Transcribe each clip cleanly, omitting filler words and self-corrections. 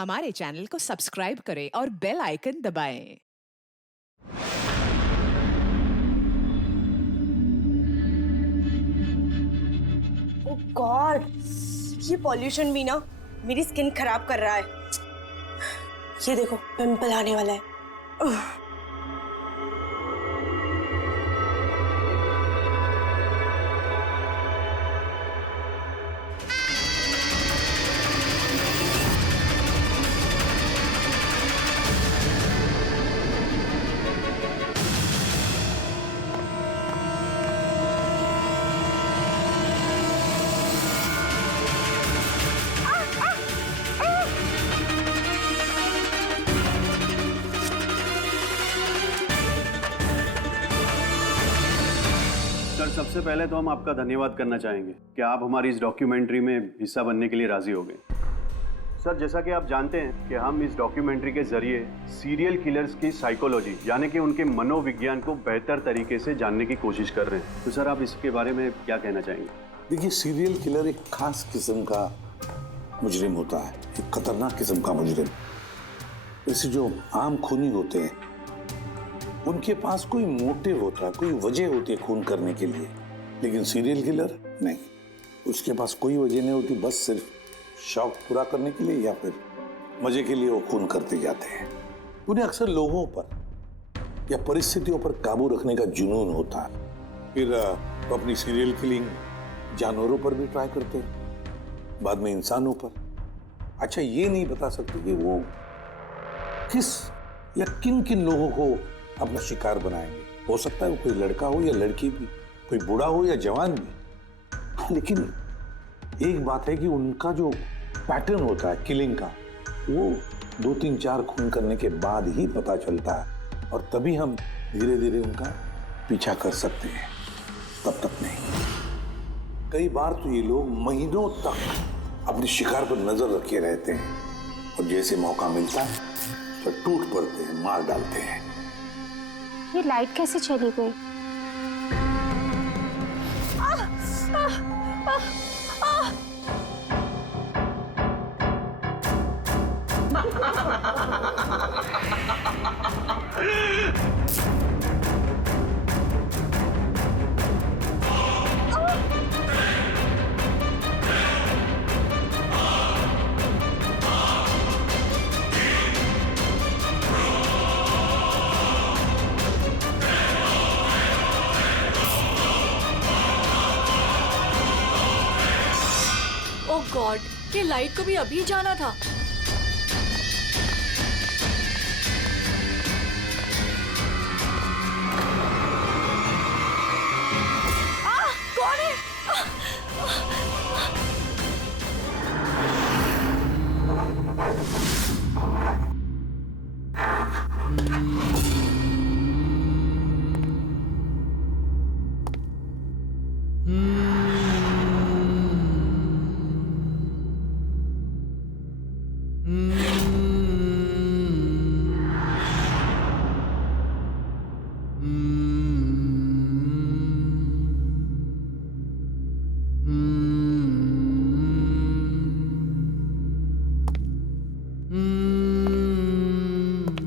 हमारे चैनल को सब्सक्राइब करें और बेल आइकन दबाएं। ओह गॉड, ये पॉल्यूशन भी ना मेरी स्किन खराब कर रहा है। ये देखो पिंपल आने वाला है। सर, सबसे पहले तो हम आपका धन्यवाद करना चाहेंगे कि आप हमारी इस डॉक्यूमेंट्री में हिस्सा बनने के लिए राजी हो गए। सर, जैसा कि आप जानते हैं कि हम इस डॉक्यूमेंट्री के जरिए सीरियल किलर्स की साइकोलॉजी यानी कि उनके मनोविज्ञान को बेहतर तरीके से जानने की कोशिश कर रहे हैं। तो सर, आप इसके बारे में क्या कहना चाहेंगे? देखिए, सीरियल किलर एक खास किस्म का मुजरिम होता है, एक खतरनाक किस्म का मुजरिम। जैसे जो आम खूनी होते हैं उनके पास कोई मोटिव होता है, कोई वजह होती है खून करने के लिए, लेकिन सीरियल किलर नहीं, उसके पास कोई वजह नहीं होती, बस सिर्फ शौक पूरा करने के लिए या फिर मजे के लिए वो खून करते जाते हैं। उन्हें अक्सर लोगों पर या परिस्थितियों पर काबू रखने का जुनून होता है। फिर वो अपनी सीरियल किलिंग जानवरों पर भी ट्राई करते हैं, बाद में इंसानों पर। अच्छा, ये नहीं बता सकते कि वो किस या किन किन लोगों को अपना शिकार बनाएंगे। हो सकता है वो कोई लड़का हो या लड़की भी, कोई बूढ़ा हो या जवान भी। लेकिन एक बात है कि उनका जो पैटर्न होता है किलिंग का, वो 2-3-4 खून करने के बाद ही पता चलता है, और तभी हम धीरे धीरे उनका पीछा कर सकते हैं, तब तक नहीं। कई बार तो ये लोग महीनों तक अपने शिकार पर नजर रखे रहते हैं, और जैसे मौका मिलता है तो टूट पड़ते हैं, मार डालते हैं। ये लाइट कैसे चली गई? ओह गॉड, ये लाइट को भी अभी जाना था। कौन है?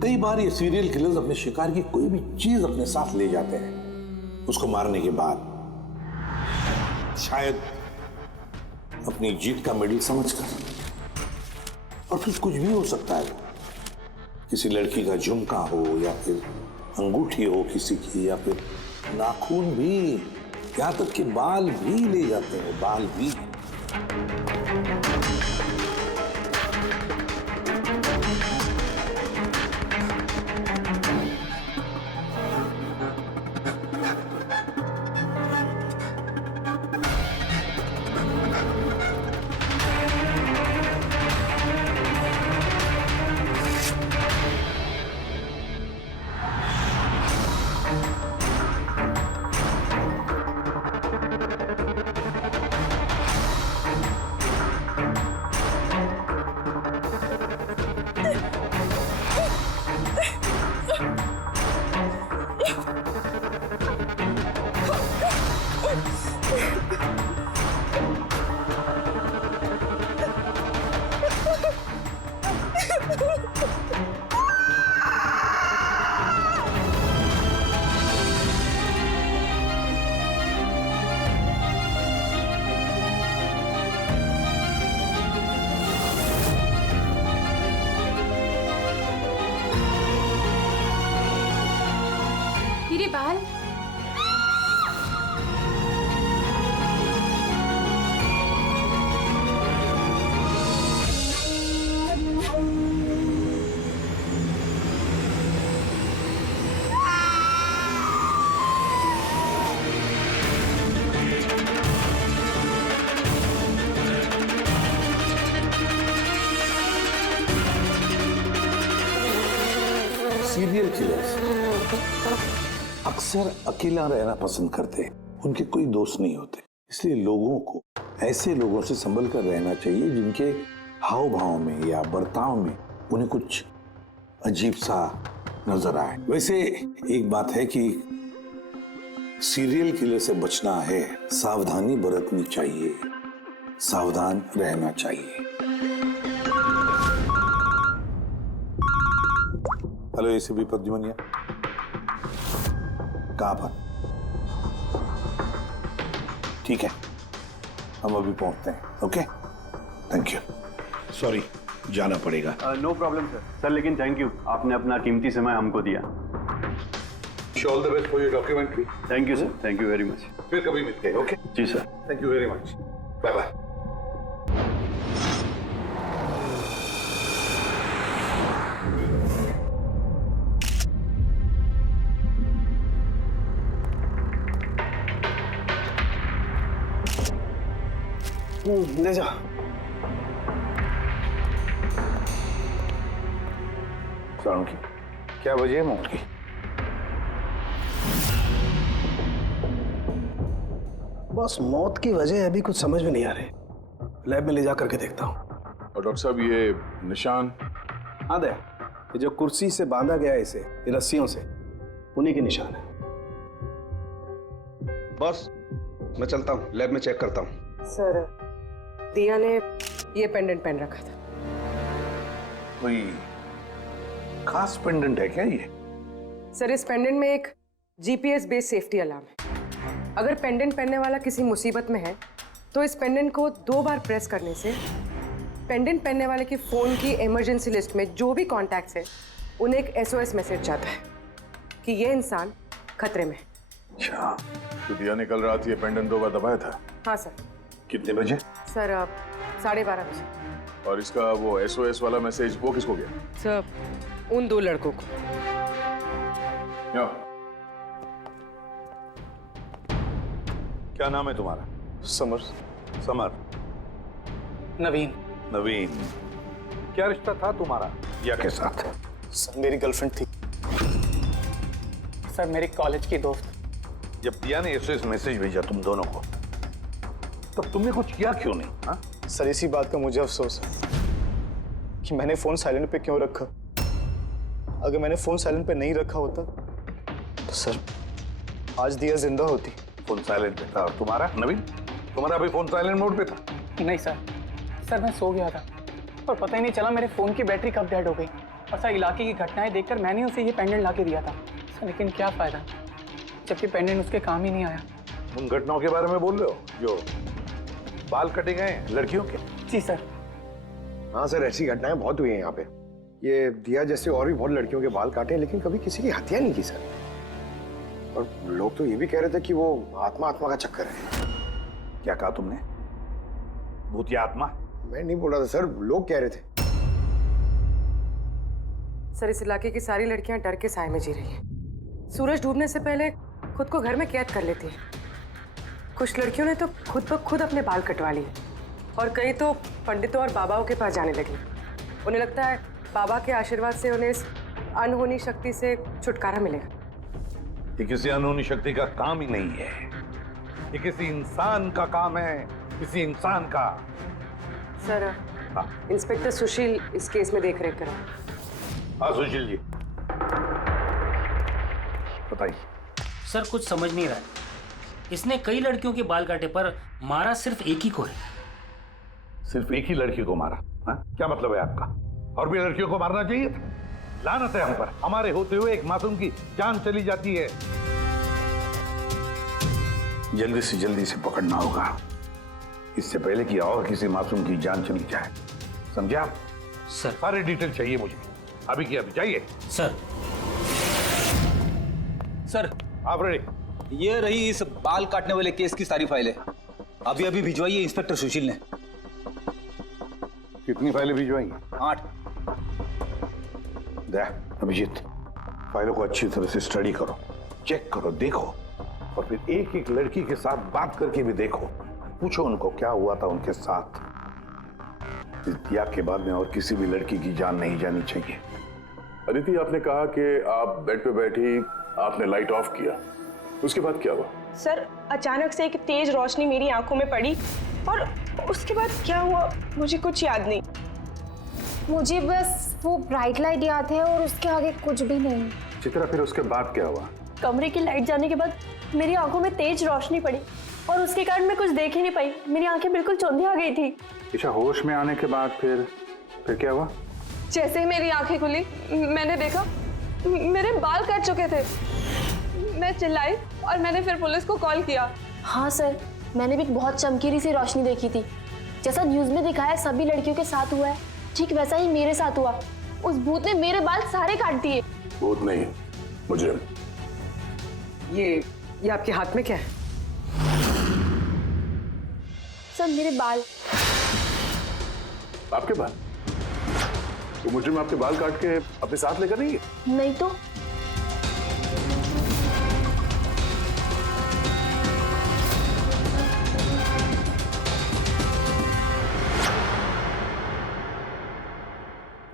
कई बार ये सीरियल किलर्स अपने शिकार की कोई भी चीज अपने साथ ले जाते हैं, उसको मारने के बाद शायद अपनी जीत का मेडल समझकर। और फिर कुछ भी हो सकता है, किसी लड़की का झुमका हो या फिर अंगूठी हो किसी की, या फिर नाखून भी, यहां तक कि बाल भी ले जाते हैं, बाल भी। मेरे बाल। सीरियल किलर्स अक्सर अकेला रहना पसंद करते हैं। उनके कोई दोस्त नहीं होते, इसलिए लोगों को ऐसे लोगों से संभल कर रहना चाहिए जिनके हाव भाव में या बर्ताव में उन्हें कुछ अजीब सा नजर आए। वैसे एक बात है कि सीरियल किलर से बचना है, सावधानी बरतनी चाहिए, सावधान रहना चाहिए। हेलो एसीपी प्रद्युमनिया, कहाँ पर? ठीक है, हम अभी पहुंचते हैं। Okay, thank you. सॉरी, जाना पड़ेगा। No problem sir. सर लेकिन थैंक यू, आपने अपना कीमती समय हमको दिया। All the best for your documentary. Thank you sir, thank you very much. फिर कभी मिलते हैं। Okay ji sir. Thank you very much. Bye bye. ले जा। सारों की क्या वजह है मौत की? बस मौत की वजह अभी कुछ समझ में नहीं आ रही। लैब में ले जा करके देखता हूँ। और डॉक्टर साहब ये निशान? हाँ दया, ये जो कुर्सी से बांधा गया है इसे, ये रस्सियों से, उन्हीं के निशान है। बॉस, मैं चलता हूँ, लैब में चेक करता हूँ। सर, दिया ने ये पेंडेंट पहन रखा था। कोई खास पेंडेंट है क्या ये? सर, इस पेंडेंट में एक जीपीएस बेस्ड सेफ्टी अलार्म है। अगर पेंडेंट पहनने वाला किसी मुसीबत में है तो इस पेंडेंट को 2 बार प्रेस करने से पेंडेंट पहनने वाले की फोन की इमरजेंसी लिस्ट में जो भी कॉन्टैक्ट्स है उन्हें एक SOS मैसेज जाता है कि ये इंसान खतरे में है। अच्छा, तो दिया ने कल रात ये पेंडेंट 2 बार दबाया था? हाँ सर। कितने बजे? सर, 12:30 बजे। और इसका वो SOS वाला मैसेज वो किसको गया? सर, उन 2 लड़कों को। क्या नाम है तुम्हारा? समर। समर। नवीन। नवीन। क्या रिश्ता था तुम्हारा या के साथ? सर, मेरी गर्लफ्रेंड थी। सर, मेरी कॉलेज की दोस्त। जब दिया ने SOS मैसेज भेजा तुम दोनों को, तब तुमने कुछ किया क्यों नहीं? हा? सर, इसी बात का मुझे अफसोस है कि मैंने फोन साइलेंट पे क्यों रखा। अगर मैंने फोन साइलेंट पे नहीं रखा होता तो सर आज दिया जिंदा होती। फोन साइलेंट पे था। और तुम्हारा नवीन? तुम्हारा भी फोन साइलेंट मोड पे था? नहीं सर, मैं सो गया था और पता ही नहीं चला मेरे फोन की बैटरी कब डेड हो गई। और सर, इलाके की घटनाएं देखकर मैंने उसे ये पेंडेंट ला के दिया था सर, लेकिन क्या फायदा जबकि पेंडेंट उसके काम ही नहीं आया। उन घटनाओं के बारे में बोल रहे हो जो बाल कटे गए लड़कियों के? जी सर। हाँ सर, ऐसी घटनाएं बहुत हुई हैं यहाँ पे। ये दिया जैसे और भी बहुत लड़कियों के बाल काटे हैं, लेकिन कभी किसी की हत्या नहीं की सर। और लोग तो ये भी कह रहे थे कि वो आत्मा का चक्कर है। क्या कहा तुमने? भूत या आत्मा? मैं नहीं बोल रहा था सर, लोग कह रहे थे। सर, इस इलाके की सारी लड़कियां डर के साए में जी रही हैं। सूरज डूबने से पहले खुद को घर में कैद कर लेती हैं। कुछ लड़कियों ने तो खुद ब खुद अपने बाल कटवा लिए और कई तो पंडितों और बाबाओं के पास जाने लगी। उन्हें लगता है बाबा के आशीर्वाद से उन्हें इस अनहोनी शक्ति से छुटकारा मिलेगा। ये किसी अनहोनी शक्ति का काम ही नहीं है, ये किसी इंसान का काम है, किसी इंसान का। सर, इंस्पेक्टर सुशील इस केस में देख रेख करें। हाँ सुशील जी, बताइए। सर, कुछ समझ नहीं रहा है। इसने कई लड़कियों के बाल काटे पर मारा सिर्फ एक ही को है। सिर्फ एक ही लड़की को मारा? हा? क्या मतलब है आपका? और भी लड़कियों को मारना चाहिए था? लानत है हम पर, हमारे होते हुए एक मासूम की जान चली जाती है। जल्दी से पकड़ना होगा, इससे पहले कि और किसी मासूम की जान चली जाए। समझे आप? सर। सारे डिटेल चाहिए मुझे, अभी की अभी। जाइए। सर। सर आप रेडी? ये रही इस बाल काटने वाले केस की सारी फाइलें। अभी अभी भिजवाई है इंस्पेक्टर सुशील ने। कितनी फाइलें भिजवाई? 8। अभिजीत, फाइलों को अच्छी तरह से स्टडी करो, चेक करो, देखो, और फिर एक एक लड़की के साथ बात करके भी देखो। पूछो उनको क्या हुआ था उनके साथ। इस दिया के बाद में और किसी भी लड़की की जान नहीं जानी चाहिए। अदिति, आपने कहा कि आप बेड पे बैठी, आपने लाइट ऑफ किया, उसके बाद क्या हुआ? सर अचानक से एक तेज रोशनी मेरी आंखों में पड़ी और उसके बाद क्या हुआ मुझे कुछ याद नहीं। मुझे बस वो ब्राइट लाइट याद है और उसके आगे कुछ भी नहीं। चित्रा, फिर उसके बाद क्या हुआ? कमरे की लाइट जाने के बाद मेरी आंखों में तेज रोशनी पड़ी और उसके कारण मैं कुछ देख ही नहीं पाई। मेरी आंखें बिल्कुल चौंधी आ गई थी। ईशा, होश में आने के बाद फिर क्या हुआ? जैसे ही मेरी आंखें खुली मैंने देखा मेरे बाल कट चुके थे। मैं चिल्लाई और मैंने फिर पुलिस को कॉल किया। हाँ सर, मैंने भी बहुत चमकीली सी रोशनी देखी थी। जैसा न्यूज में दिखाया सभी लड़कियों के साथ हुआ है, ठीक वैसा ही मेरे साथ हुआ। उस भूत ने मेरे बाल सारे काट दिए। भूत नहीं, मुजरिम। ये आपके हाथ में क्या है? सर मेरे बाल। आपके बाल? वो मुजरिम आपके बाल काट के अपने साथ लेकर नहीं है? नहीं तो।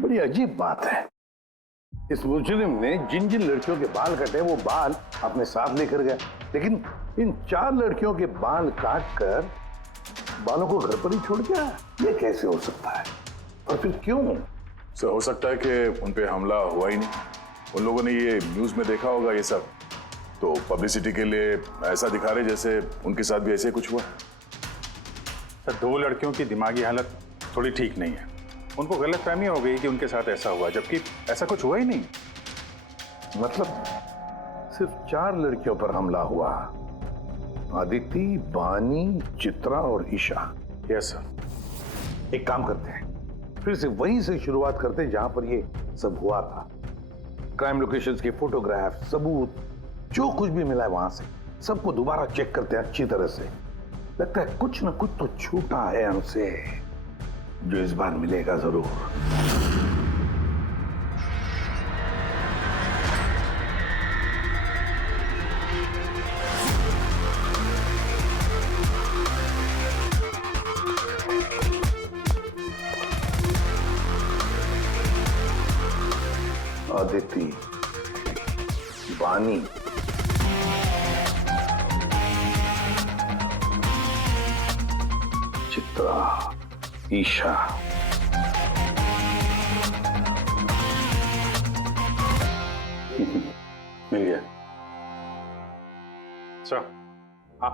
बड़ी अजीब बात है, इस मुजरिम ने जिन जिन लड़कियों के बाल कटे वो बाल अपने साथ लेकर गया, लेकिन इन 4 लड़कियों के बाल काट कर बालों को घर पर ही छोड़ गया। ये कैसे हो सकता है और फिर क्यों? सर, हो सकता है कि उन पे हमला हुआ ही नहीं। उन लोगों ने ये न्यूज में देखा होगा ये सब, तो पब्लिसिटी के लिए ऐसा दिखा रहे जैसे उनके साथ भी ऐसे कुछ हुआ। सर, 2 लड़कियों की दिमागी हालत थोड़ी ठीक नहीं है। उनको गलतफहमी हो गई कि उनके साथ ऐसा हुआ, जबकि ऐसा कुछ हुआ ही नहीं। मतलब सिर्फ 4 लड़कियों पर हमला हुआ? अदिति, बानी, चित्रा और ईशा। Yes sir. एक काम करते हैं, फिर से वहीं से शुरुआत करते हैं जहां पर ये सब हुआ था। क्राइम लोकेशंस के फोटोग्राफ, सबूत, जो कुछ भी मिला है वहां से सबको दोबारा चेक करते हैं अच्छी तरह से। लगता है कुछ ना कुछ तो छूटा है हमसे, जो इस बार मिलेगा जरूर। अदिति, बानी, चित्रा, ईशा। मिल गया। सर, हाँ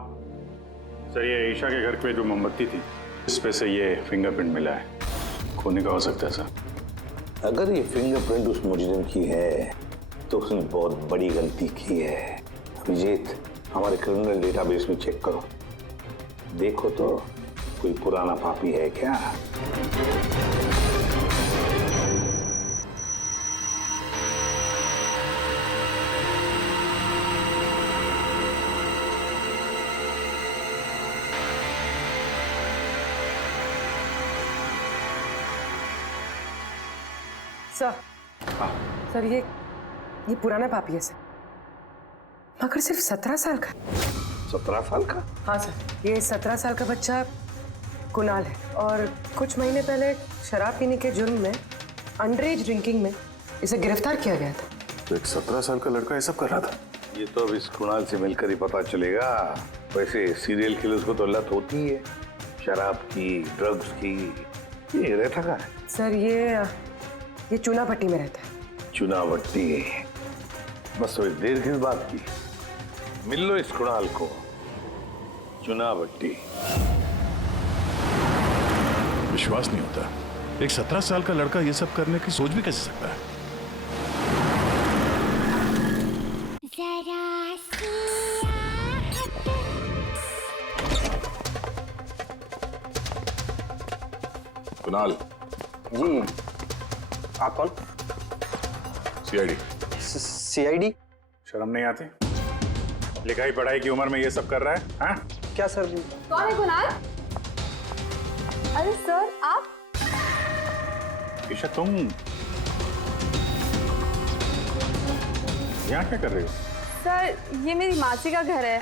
सर, ये ईशा के घर पे जो मोमबत्ती थी इस पे से ये फिंगरप्रिंट मिला है। खोने का हो सकता है सर। अगर ये फिंगरप्रिंट उस मुजरिम की है तो उसने बहुत बड़ी गलती की है। अभिजीत, हमारे क्रिमिनल डेटाबेस में चेक करो, देखो तो कोई पुराना पापी है क्या? सर ये पुराना पापी है सर, मगर सिर्फ 17 साल का। 17 साल का? हाँ सर, ये 17 साल का बच्चा कुणाल है और कुछ महीने पहले शराब पीने के जुर्म में, अंडर एज ड्रिंकिंग में इसे गिरफ्तार किया गया था। तो एक 17 साल का लड़का ये सब कर रहा था? ये तो अब इस कुणाल से मिलकर ही पता चलेगा। वैसे सीरियल किलर्स को तो लत होती है शराब की, ड्रग्स की। ये रहता कहाँ है? सर ये चूना भट्टी में रहता है। चूना भट्टी? बस तो देर किस बात की, मिल लो इस कुणाल को। चूना भट्टी। विश्वास नहीं होता, एक 17 साल का लड़का ये सब करने की सोच भी कैसे सकता है? कुणाल जी, आप कौन? सीआईडी। सीआईडी? शर्म नहीं आती? लिखाई पढ़ाई की उम्र में ये सब कर रहा है? हाँ? क्या सर? कौन है कुणाल? अरे सर आप? ईशा तुम यहाँ क्या कर रही हो? सर ये मेरी मासी का घर है,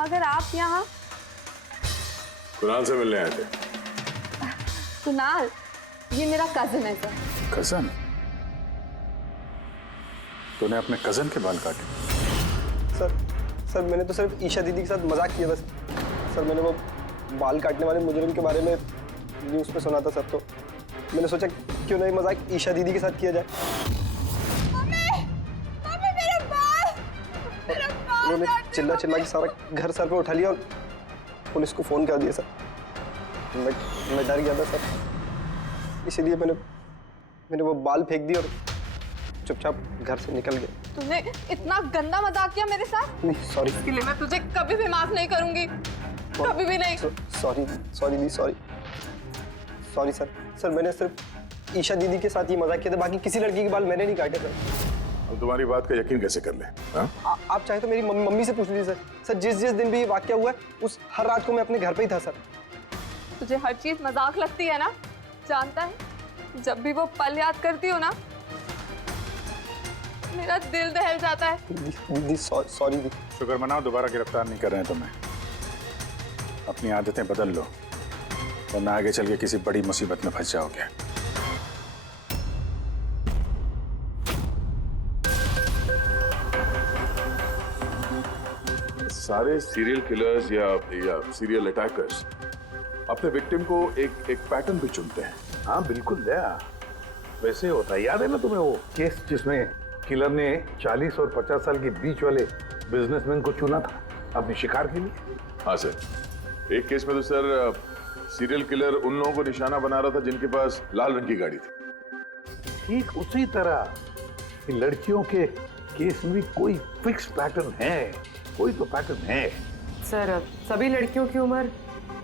मगर आप यहाँ? कुणाल से मिलने आए थे। कुणाल ये मेरा कजिन है सर। कजन? तूने अपने कजन के बाल काटे? सर मैंने तो सिर्फ ईशा दीदी के साथ मजाक किया था सर। मैंने वो बाल काटने वाले मुजरिम के बारे में न्यूज़ पे सुना था सर, तो मैंने सोचा क्यों नहीं मजाक ईशा दीदी के साथ किया जाए। उन्होंने चिल्ला के सारा घर सर पे उठा लिया और पुलिस को फोन कर दिया सर। मैं डर गया था सर, इसीलिए मैंने वो बाल फेंक दिए और चुपचाप घर से निकल गया। तूने इतना गंदा मजाक किया मेरे साथ? नहीं सॉरी। इसके लिए मैं तुझे कभी भी माफ नहीं करूंगी, कभी भी नहीं। सॉरी दी, सॉरी सर। मैंने सिर्फ ईशा दीदी के साथ ही मजाक किया था, बाकी किसी लड़की के बाल मैंने नहीं काटे सर। अब तुम्हारी बात का यकीन कैसे कर ले? आप चाहे तो मेरी मम्मी से पूछ लीजिए सर। जिस दिन भी ये वाकया हुआ है उस हर रात को मैं अपने घर पे ही था सर। तुझे हर चीज मजाक लगती है ना, जानता है? जब भी वो पल याद करती हो ना, मेरा दिल दहल जाता है। दीदी सॉरी दी। शुक्र मनाओ दोबारा गिरफ्तार नहीं कर रहे हैं तुम्हें। अपनी आदतें बदल लो वरना आगे चल के किसी बड़ी मुसीबत में फंस जाओगे। सारे सीरियल किलर्स या सीरियल अटैकर्स अपने विक्टिम को एक पैटर्न भी चुनते हैं। हाँ बिल्कुल दया, वैसे होता है। याद है ना तुम्हें वो केस जिसमें किलर ने 40 और 50 साल के बीच वाले बिजनेसमैन को चुना था अपने शिकार के लिए? हाँ सर, एक केस में तो सर सीरियल किलर उन लोगों को निशाना बना रहा था जिनके पास लाल रंग की गाड़ी थी। ठीक उसी तरह लड़कियों के केस में कोई फिक्स पैटर्न है, कोई तो पैटर्न है। सर सभी लड़कियों की उम्र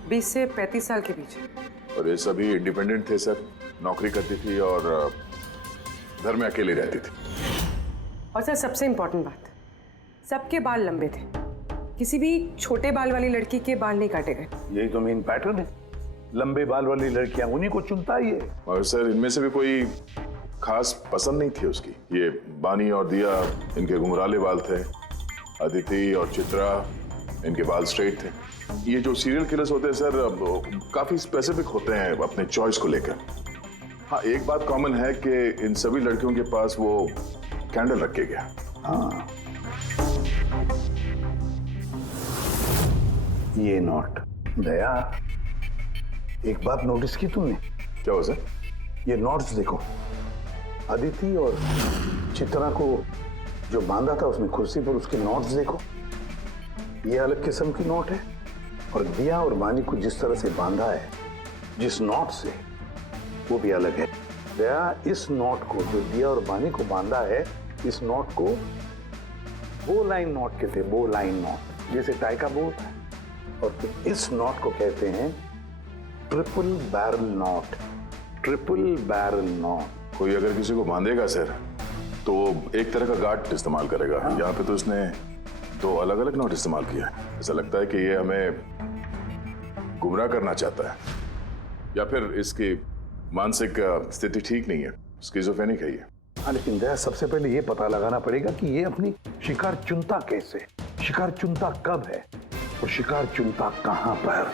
20 से 35 साल के बीच है। और ये सभी इंडिपेंडेंट थे सर, नौकरी करती थी और घर में अकेले रहती थी। और सर सबसे इम्पोर्टेंट बात, सबके बाल लंबे थे, किसी भी छोटे बाल वाली लड़की के बाल नहीं काटे गए। यही तो मेन पैटर्न है, लंबे बाल वाली लड़कियां उन्हीं को चुनता ही है। और सर इनमें से भी कोई खास पसंद नहीं थी उसकी। ये बानी और दिया, इनके घुंघराले बाल थे। अदिति और चित्रा, इनके बाल स्ट्रेट थे। ये जो सीरियल किलर्स होते हैं सर काफी स्पेसिफिक होते हैं अपने चॉइस को लेकर। हाँ एक बात कॉमन है कि इन सभी लड़कियों के पास वो कैंडल रख के गया। हाँ ये नोट दया, एक बात नोटिस की तुमने? क्या हो सर? ये नोट्स देखो, अदिति और चित्रा को जो बांधा था उसने कुर्सी पर, उसके नोट्स देखो, ये अलग किस्म की नोट है। और दिया और बानी को जिस तरह से बांधा है जिस नोट से, वो भी अलग है। दया इस नोट को, जो दिया और बानी को बांधा है, इस नोट को बो लाइन नोट कहते हैं। बो लाइन नोट जैसे टाई का बो होता है, और फिर इस नोट को कहते हैं triple barrel note. Triple barrel note. कोई अगर किसी को बांधेगा सर तो एक तरह का गार्ड इस्तेमाल करेगा। हाँ। यहाँ पे तो इसने 2 अलग अलग नोट इस्तेमाल किया है। ऐसा लगता है कि ये हमें गुमराह करना चाहता है, या फिर इसकी मानसिक स्थिति ठीक नहीं है, स्किज़ोफ्रेनिक है ये। हाँ लेकिन दया सबसे पहले ये पता लगाना पड़ेगा कि ये अपनी शिकार चुनता कैसे, शिकार चुनता कब है और शिकार चुनता कहाँ पर।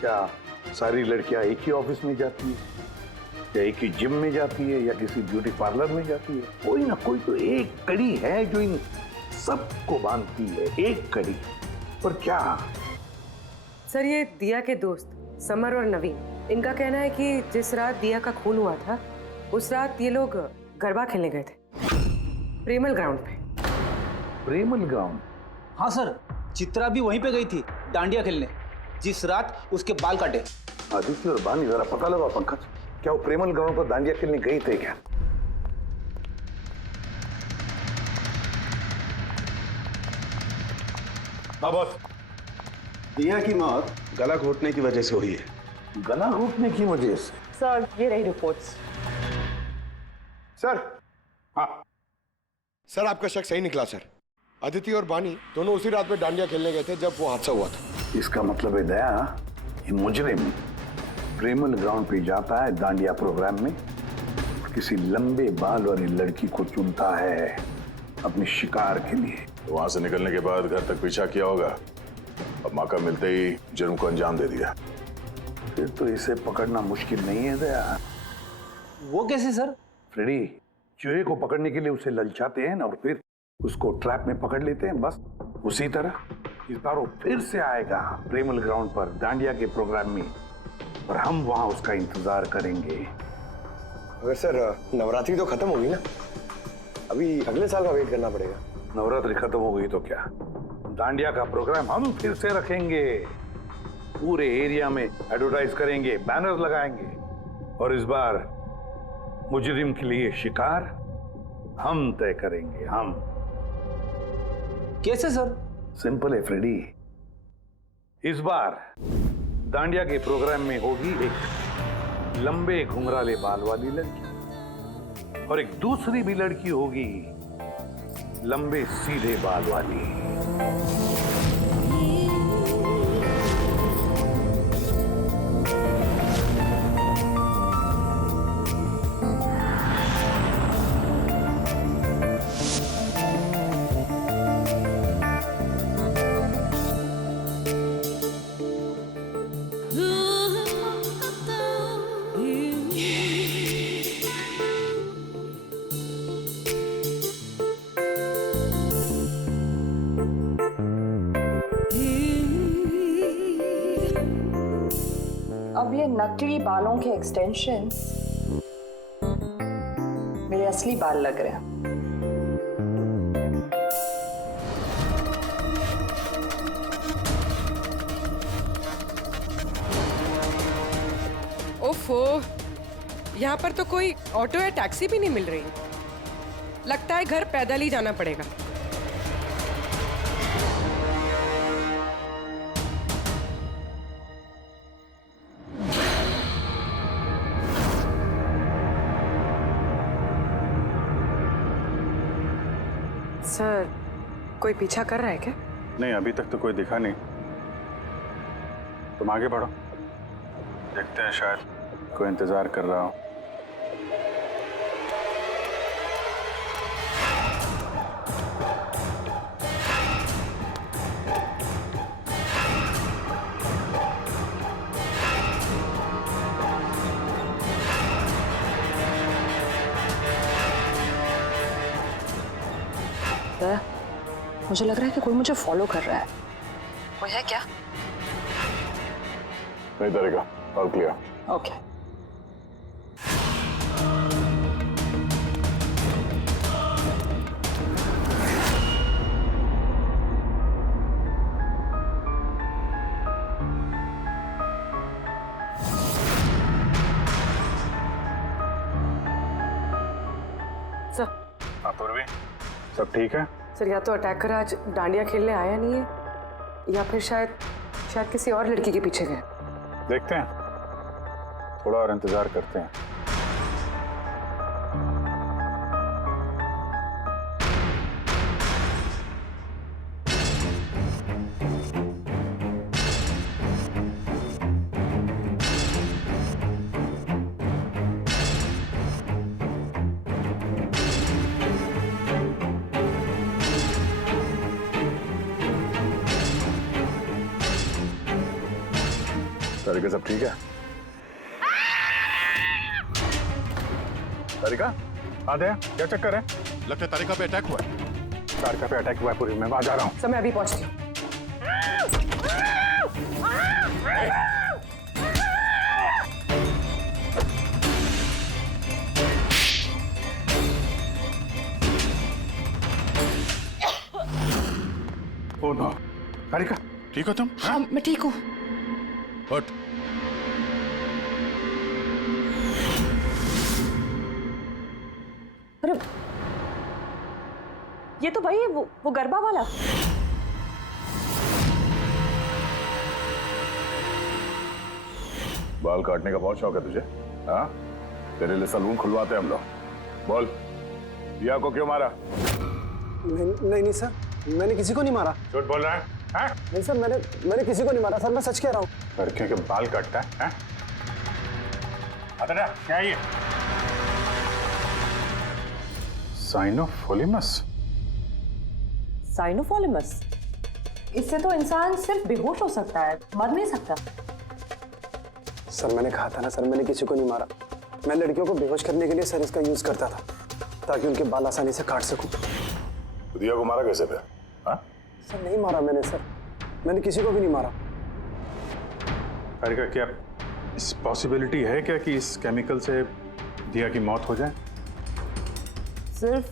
क्या सारी लड़कियां एक ही ऑफिस में जाती है, या एक ही जिम में जाती है, या किसी ब्यूटी पार्लर में जाती है? कोई ना कोई तो एक कड़ी है जो इन सबको बांधती है, एक कड़ी। पर क्या? सर ये दिया के दोस्त समर और नवीन, इनका कहना है कि जिस रात दिया का खून हुआ था उस रात ये लोग गरबा खेलने गए थे प्रेमल ग्राउंड पे। प्रेमल ग्राउंड? हाँ सर, चित्रा भी वहीं पे गई थी डांडिया खेलने जिस रात उसके बाल काटे। आदित्य और बानी जरा पता लगा पंकज, क्या वो प्रेमल ग्राउंड पर डांडिया खेलने गई थे क्या? हाँ बॉस, दिया की मौत गला घोटने की वजह से हुई है। गला घोटने की वजह से? सर ये रही रिपोर्ट्स। सर। हाँ सर, आपका शक सही निकला सर। अदिति और बानी दोनों उसी रात में डांडिया खेलने गए थे जब वो हादसा हुआ था। इसका मतलब है दया, ये मुजरिम प्रेमल ग्राउंड पे जाता है डांडिया प्रोग्राम में, किसी लंबे बाल वाली लड़की को चुनता है अपने शिकार के लिए। तो वहां से निकलने के बाद घर तक पीछा किया होगा, अब मौका मिलते ही जुर्म को अंजाम दे दिया। फिर तो इसे पकड़ना मुश्किल नहीं है दया। वो कैसे सर? फ्रेडी, चूहे को पकड़ने के लिए उसे ललचाते हैं और फिर उसको ट्रैप में पकड़ लेते हैं, बस उसी तरह इस बार वो फिर से आएगा प्रेमल ग्राउंड पर डांडिया के प्रोग्राम में, और हम वहां उसका इंतजार करेंगे। अगर सर नवरात्रि तो खत्म होगी ना, अभी अगले साल का वेट करना पड़ेगा। नवरात्रि खत्म हो गई तो क्या, डांडिया का प्रोग्राम हम फिर से रखेंगे, पूरे एरिया में एडवर्टाइज करेंगे, बैनर लगाएंगे, और इस बार मुजरिम के लिए शिकार हम तय करेंगे। हम कैसे सर? सिंपल है फ्रेडी, इस बार डांडिया के प्रोग्राम में होगी एक लंबे घुंघराले बाल वाली लड़की, और एक दूसरी भी लड़की होगी लंबे सीधे बाल वाली। अब ये नकली बालों के एक्सटेंशंस मेरे असली बाल लग रहे हैं। ओफो, यहाँ पर तो कोई ऑटो या टैक्सी भी नहीं मिल रही। लगता है घर पैदल ही जाना पड़ेगा। सर, कोई पीछा कर रहा है क्या? नहीं, अभी तक तो कोई दिखा नहीं। तुम आगे बढ़ो, देखते हैं, शायद कोई इंतजार कर रहा हो। मुझे लग रहा है कि कोई मुझे फॉलो कर रहा है। कोई है क्या? नहीं डरेगा, ऑल क्लियर। ओके। सर, पूर्वी, सब ठीक है? सर, या तो अटैकर आज डांडिया खेलने आया नहीं है, या फिर शायद किसी और लड़की के पीछे गए। देखते हैं, थोड़ा और इंतजार करते हैं। तारिका, सब ठीक है? तारिका, आते हैं, क्या चक्कर है? लगता है तारिका पे अटैक हुआ है। तारिका पे अटैक हुआ है पूरी, मैं वहां जा रहा हूँ। सर, मैं अभी पहुंचती हूँ। ओह नो, तारिका, ठीक हो तुम? हाँ, मैं ठीक हूँ। हट। अरे, ये तो भाई वो गरबा वाला। बाल काटने का बहुत शौक है तुझे? हाँ, तेरे लिए सलून खुलवाते हैं हम लोग। बोल, दिया को क्यों मारा? नहीं सर, मैंने किसी को नहीं मारा। झूठ बोल रहा है? नहीं सर, मैंने किसी को नहीं मारा सर, मैं सच कह रहा हूँ। लड़कियों के बाल काटता है? क्या ये? साइनोफोलिमस? साइनोफॉलिमस? इससे तो इंसान सिर्फ बेहोश हो सकता है, मर नहीं सकता। सर मैंने कहा था ना सर, मैंने किसी को नहीं मारा। मैं लड़कियों को बेहोश करने के लिए सर इसका यूज करता था ताकि उनके बाल आसानी से काट सकूं। तो दिया को मारा कैसे फिर? सर नहीं मारा मैंने सर, मैंने किसी को भी नहीं मारा। का क्या इस पॉसिबिलिटी है क्या कि इस केमिकल से दिया की मौत हो जाए? सिर्फ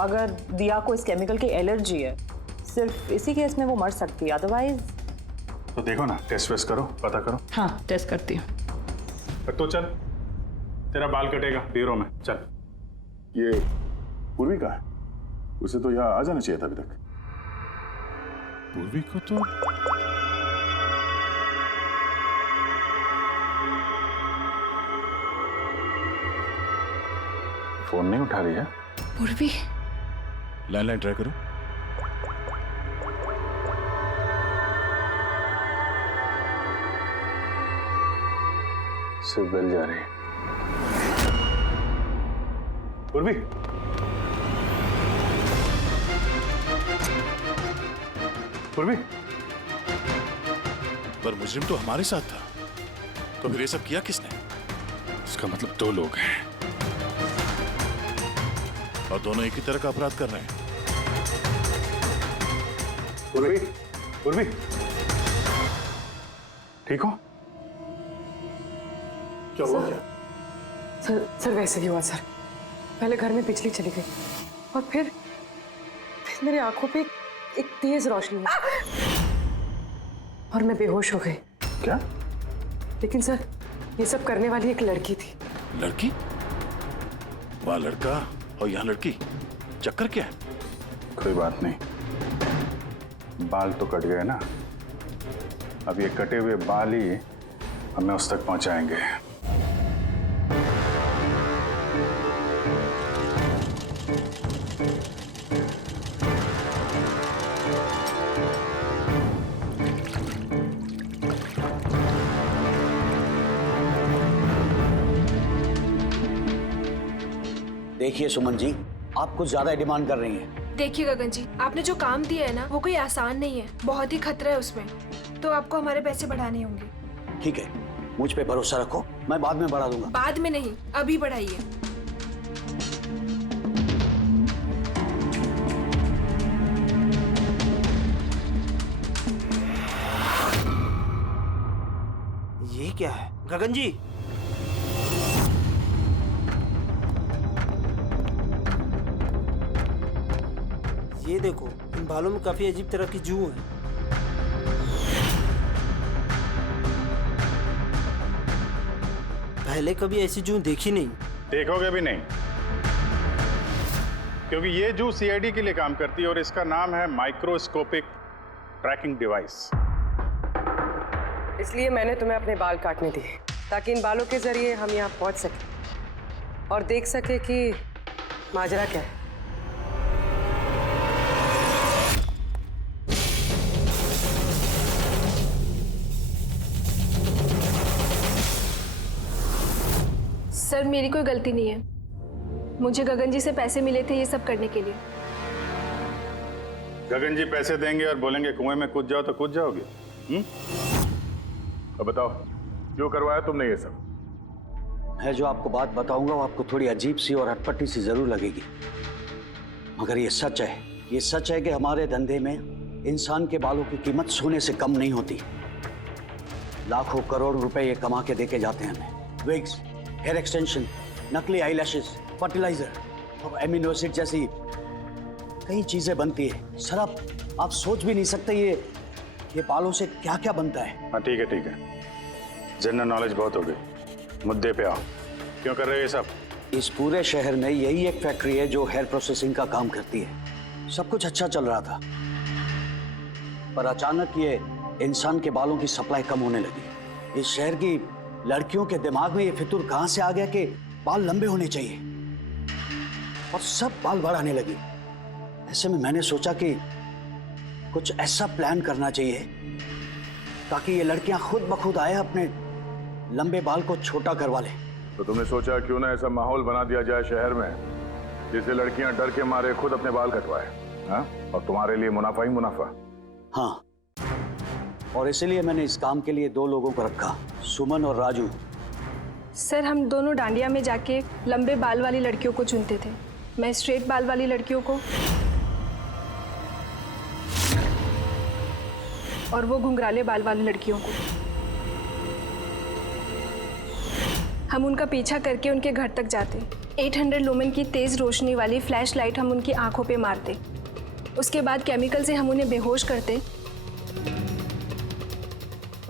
अगर दिया को इस केमिकल की एलर्जी है, सिर्फ इसी केस में वो मर सकती है, अदरवाइज। तो देखो ना, टेस्ट वेस्ट करो, पता करो। हाँ, टेस्ट करती हूँ। तो चल, तेरा बाल कटेगा ब्यूरो में, चल। ये पूर्वी का है? उसे तो यहाँ आ जाना चाहिए था अभी तक। पूर्वी को तो फोन नहीं उठा रही है। पूर्वी, लैंडलाइन ट्राई करो। सिर्फ बेल जा रही है। पूर्वी, पूर्वी। पर मुजरिम तो हमारे साथ था, तो फिर ये सब किया किसने? इसका मतलब 2 लोग हैं और दोनों एक ही तरह का अपराध कर रहे हैं। पूर्वी, पूर्वी, ठीक हो? क्या हुआ? क्या सर वैसे ही हुआ सर। पहले घर में बिजली चली गई और फिर मेरी आंखों पे एक तेज रोशनी आई और मैं बेहोश हो गई। क्या? लेकिन सर, ये सब करने वाली एक लड़की थी। लड़की? वहाँ लड़का और यहाँ लड़की, चक्कर क्या है? कोई बात नहीं, बाल तो कट गए ना। अब ये कटे हुए बाल ही हमें उस तक पहुंचाएंगे। देखिए सुमन जी, आप कुछ ज्यादा डिमांड कर रही हैं। देखिए गगन जी, आपने जो काम दिया है ना, वो कोई आसान नहीं है, बहुत ही खतरा है उसमें, तो आपको हमारे पैसे बढ़ाने होंगे। ठीक है, मुझ पे भरोसा रखो, मैं बाद में बढ़ा दूंगा। बाद में नहीं, अभी बढ़ाइए। ये क्या है गगन जी? ये देखो, इन बालों में काफी अजीब तरह की जू है। पहले कभी ऐसी जू देखी नहीं। देखोगे भी नहीं, क्योंकि ये जू सीआईडी के लिए काम करती है और इसका नाम है माइक्रोस्कोपिक ट्रैकिंग डिवाइस। इसलिए मैंने तुम्हें अपने बाल काटने दिए ताकि इन बालों के जरिए हम यहाँ पहुंच सके और देख सके कि माजरा क्या है। सर, मेरी कोई गलती नहीं है, मुझे गगन जी से पैसे मिले थे ये सब करने के लिए। गगन जी पैसे देंगे और बोलेंगे कुएं में कूद जाओ तो कूद जाओगे? अब बताओ, क्यों करवाया तुमने ये सब? मैं जो आपको बात बताऊंगा वो आपको थोड़ी अजीब सी और अटपटी सी जरूर लगेगी, मगर ये सच है। ये सच है कि हमारे धंधे में इंसान के बालों की कीमत सोने से कम नहीं होती। लाखों करोड़ रुपए ये कमा के देके जाते हैं हमें। विग्स, हेयर एक्सटेंशन, नकली आईलैशेस, फर्टिलाइजर और एमिनो एसिड जैसी कई चीजें बनती है। सर आप सोच भी नहीं सकते ये बालों से क्या क्या बनता है। हाँ ठीक है, जनरल नॉलेज बहुत हो गई, मुद्दे पे आओ। क्यों कर रहे हो ये सब? इस पूरे शहर में यही एक फैक्ट्री है जो हेयर प्रोसेसिंग का काम करती है। सब कुछ अच्छा चल रहा था, पर अचानक ये इंसान के बालों की सप्लाई कम होने लगी। इस शहर की लड़कियों के दिमाग में ये फितूर कहां से आ गया कि बाल लंबे होने चाहिए, और सब बाल बढ़ाने लगी। ऐसे में मैंने सोचा कि कुछ ऐसा प्लान करना चाहिए ताकि ये लड़कियां खुद ब खुद आए अपने लंबे बाल को छोटा करवा लें। तो तुमने सोचा क्यों ना ऐसा माहौल बना दिया जाए शहर में जिससे लड़कियां डर के मारे खुद अपने बाल कटवाए, हाँ? और तुम्हारे लिए मुनाफा ही मुनाफा। हाँ, और इसीलिए मैंने इस काम के लिए 2 लोगों को रखा, सुमन और राजू। सर हम दोनों डांडिया में जाके लंबे बाल वाली लड़कियों को चुनते थे। मैं स्ट्रेट बाल वाली लड़कियों को और वो घुंघराले बाल वाली लड़कियों को। हम उनका पीछा करके उनके घर तक जाते। 800 लुमेन की तेज रोशनी वाली फ्लैश लाइट हम उनकी आंखों पे मारते। उसके बाद केमिकल से हम उन्हें बेहोश करते,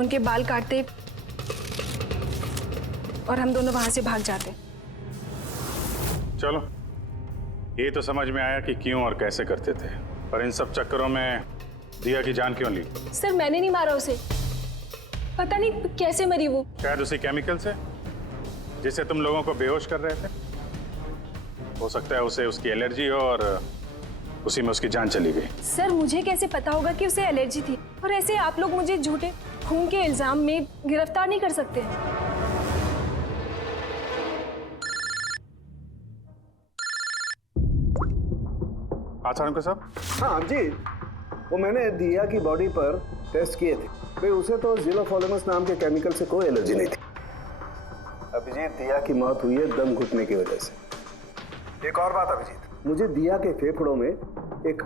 उनके बाल काटते और हम दोनों वहां से भाग जाते। चलो, ये तो समझ में आया कि क्यों और कैसे करते थे, पर इन सब चक्करों में दिया की जान क्यों ली? सर मैंने नहीं मारा उसे, पता नहीं कैसे मरी वो। शायद उसी केमिकल से जिससे तुम लोगों को बेहोश कर रहे थे। हो सकता है उसे उसकी एलर्जी हो और उसी में उसकी जान चली गई। सर मुझे कैसे पता होगा कि उसे एलर्जी थी? और ऐसे आप लोग मुझे झूठे खून के इल्जाम में गिरफ्तार नहीं कर सकते। आचार्य साहब। हाँ जी, वो मैंने दिया की बॉडी पर टेस्ट किए थे। भाई उसे तो ज़िलोफॉर्मस नाम के केमिकल से कोई एलर्जी नहीं थी। अभिजीत, दिया की मौत हुई है दम घुटने की वजह से। एक और बात अभिजीत, मुझे दिया के फेफड़ों में एक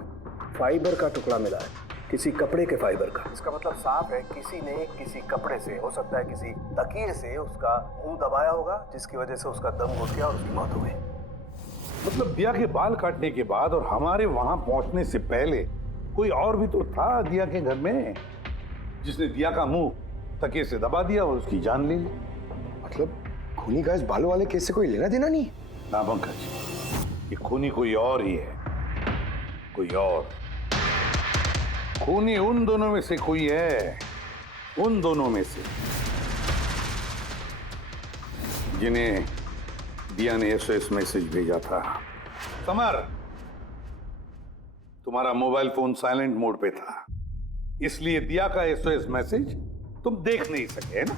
फाइबर का टुकड़ा मिला है, किसी कपड़े के फाइबर का। इसका मतलब साफ है किसी ने किसी कपड़े से, हो सकता है किसी तकिए से, उसका मुंह दबाया होगा जिसकी वजह से उसका दम घुट गया और उसकी मौत हो गई। मतलब दिया के बाल काटने के बाद और हमारे वहां पहुंचने से पहले कोई और भी तो था दिया के घर में जिसने दिया का मुंह तकिए से दबा दिया और उसकी जान ले ली। मतलब खूनी का इस बालों वाले केस से कोई लेना देना नहीं? ना पंकज, ये खूनी कोई और ही है, कोई और। खूनी उन दोनों में से कोई है, उन दोनों में से जिन्हें दिया ने एसओएस मैसेज भेजा था। समर, तुम्हारा मोबाइल फोन साइलेंट मोड पे था, इसलिए दिया का एसओएस मैसेज तुम देख नहीं सके, है ना?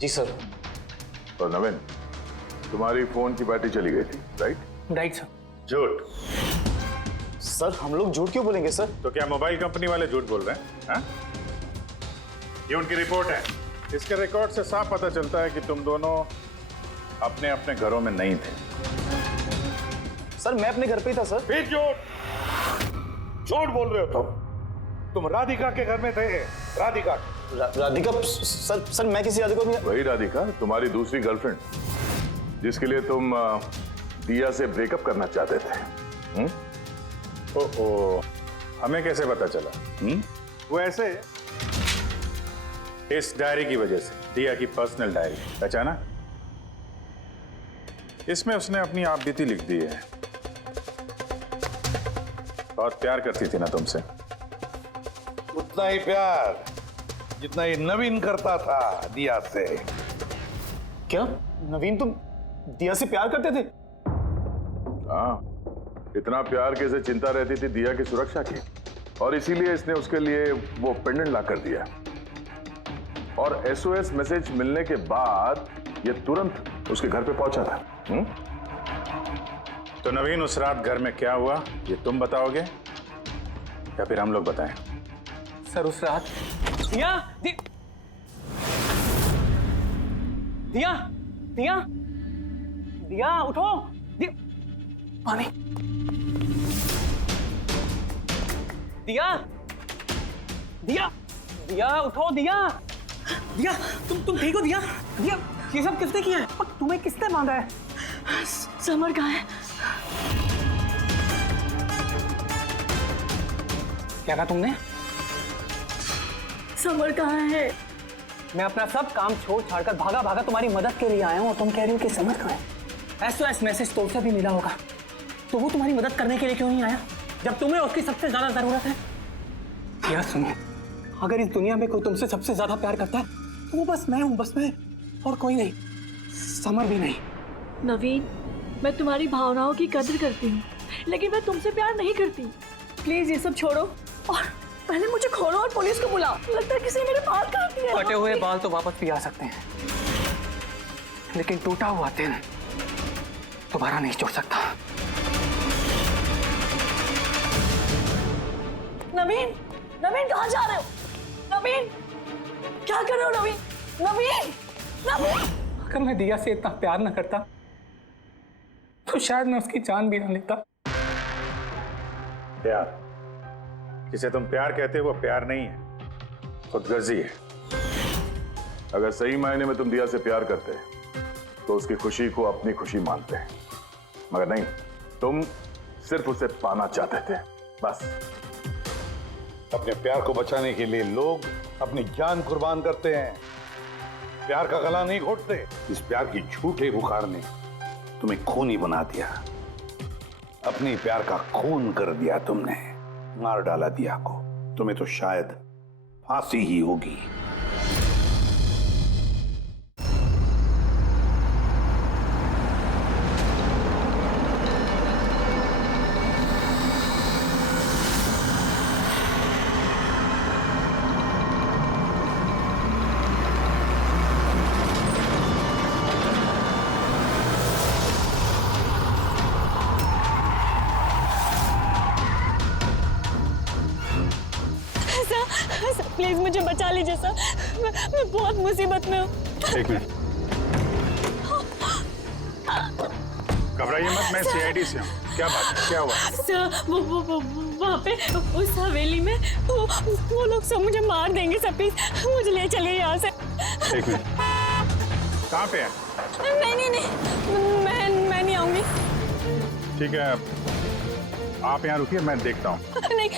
जी सर। और नवीन, तुम्हारी फोन की बैटरी चली गई थी, राइट? Right sir. झूठ। सर हम लोग झूठ क्यों बोलेंगे सर? तो क्या मोबाइल कंपनी वाले झूठ बोल रहे हैं? हाँ? ये उनकी रिपोर्ट है। इसके रिकॉर्ड से साफ पता चलता है कि तुम दोनों अपने अपने घरों में नहीं थे। सर मैं अपने घर पे ही था सर। फिर झूठ बोल रहे हो तुम राधिका के घर में थे। राधिका सर मैं किसी राधिका नहीं। वही राधिका, तुम्हारी दूसरी गर्लफ्रेंड जिसके लिए तुम दिया से ब्रेकअप करना चाहते थे। ओहो, हमें कैसे पता चला? वो ऐसे, इस डायरी की वजह से, दिया की पर्सनल डायरी, पहचाना? इसमें उसने अपनी आप बीती लिख दी है। बहुत प्यार करती थी ना तुमसे। उतना ही प्यार जितना ये नवीन करता था दिया से। क्या नवीन तुम दिया से प्यार करते थे? हाँ, इतना प्यार के से चिंता रहती थी दिया की सुरक्षा की, और इसीलिए इसने उसके लिए वो पेंडेंट ला कर दिया। और एसओएस मैसेज मिलने के बाद ये तुरंत उसके घर पे पहुंचा था। तो नवीन, उस रात घर में क्या हुआ ये तुम बताओगे या फिर हम लोग बताएं? सर उस रात दिया दिया दिया दिया उठो। दिया पानी। दिया दिया दिया उठो। दिया दिया तुम ठीक हो? दिया दिया ये सब किसने किया है? तुम्हें किसने बांधा है? समर कहाँ है? क्या कहा तुमने? समर कहाँ है? मैं अपना सब काम छोड़ छाड़कर भागा भागा तुम्हारी मदद के लिए आया हूँ और तुम कह रही हो कि समर कहाँ है? एसओएस मैसेज तो उसे भी मिला होगा, तो वो तुम्हारी मदद करने के लिए क्यों नहीं आया जब तुम्हें उसकी सबसे ज्यादा जरूरत है? यार सुनो, अगर इस दुनिया में कोई तुमसे सबसे ज्यादा प्यार करता है तो वो बस मैं हूँ, बस मैं, और कोई नहीं, समर भी नहीं। नवीन, मैं तुम्हारी भावनाओं की कदर करती हूँ, लेकिन मैं तुमसे प्यार नहीं करती। प्लीज ये सब छोड़ो और पहले मुझे खोलो और पुलिस को बुलाओ। लगता है किसी ने मेरे बाल काट दिए। कटे हुए बाल तो वापस भी आ सकते हैं, लेकिन टूटा हुआ दिल दोबारा नहीं जुड़ सकता। नवीन, नवीन कहाँ जा रहे हो? नवीन, क्या कर रहे हो नवीन? नवीन, नवीन। अगर मैं दिया से इतना प्यार न करता तो शायद मैं उसकी जान भी न लेता। प्यार जिसे तुम प्यार कहते हो वो प्यार नहीं है, खुदगर्जी है। अगर सही मायने में तुम दिया से प्यार करते तो उसकी खुशी को अपनी खुशी मानते, मगर नहीं, तुम सिर्फ उसे पाना चाहते थे, बस। अपने प्यार को बचाने के लिए लोग अपनी जान कुर्बान करते हैं, प्यार का गला नहीं घोटते। इस प्यार की झूठे बुखार ने तुम्हें खूनी बना दिया, अपनी प्यार का खून कर दिया तुमने, मार डाला दिया को। तुम्हें तो शायद फांसी ही होगी। प्लीज मुझे बचा लीजिए सर, मैं बहुत मुसीबत में हूँ। एक मिनट, घबराइए मत, मैं सीआईडी से हूँ। क्या बात है, क्या हुआ? सर वो वहाँ पे उस हवेली में वो लोग सब मुझे मार देंगे सर, प्लीज मुझे ले चलिए यहाँ से। एक मिनट, कहाँ पे है? नहीं, मैं नहीं आऊंगी। ठीक है, आप यहाँ रुकिए, मैं देखता हूँ।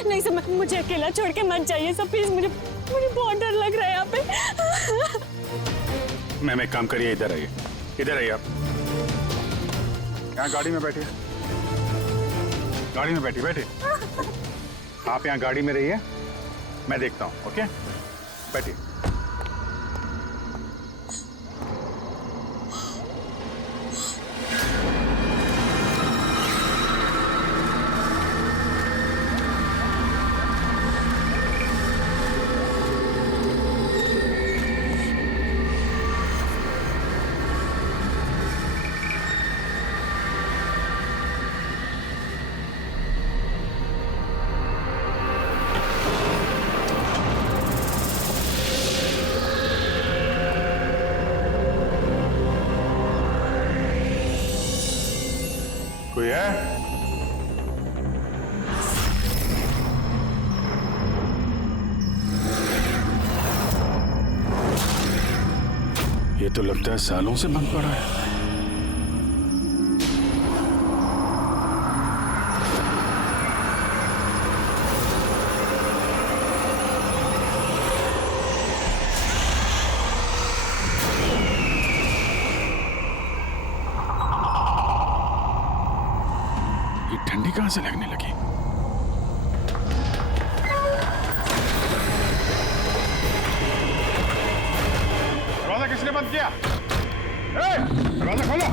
नहीं सर, मुझे अकेला छोड़ के मत जाइए सर, प्लीज। मुझे बहुत डर लग रहा है यहाँ पे। मैम एक काम करिए, इधर आइए, इधर आइए आप। यहाँ गाड़ी में बैठिए, गाड़ी में बैठिए। आप यहाँ गाड़ी में रहिए, मैं देखता हूँ। ओके, बैठिए। कोई है? ये तो लगता है सालों से बंद पड़ा है। ठंडी कहां से लगने लगी? दरवाजा किसने बंद किया? दरवाजा खोलो।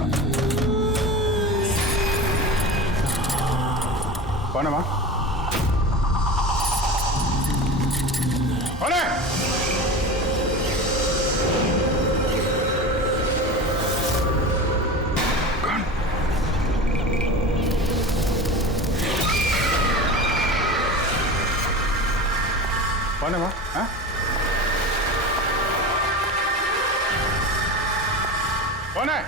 कौन है वहां? कौन है? कौन है वहाँ? हाँ? कौन है?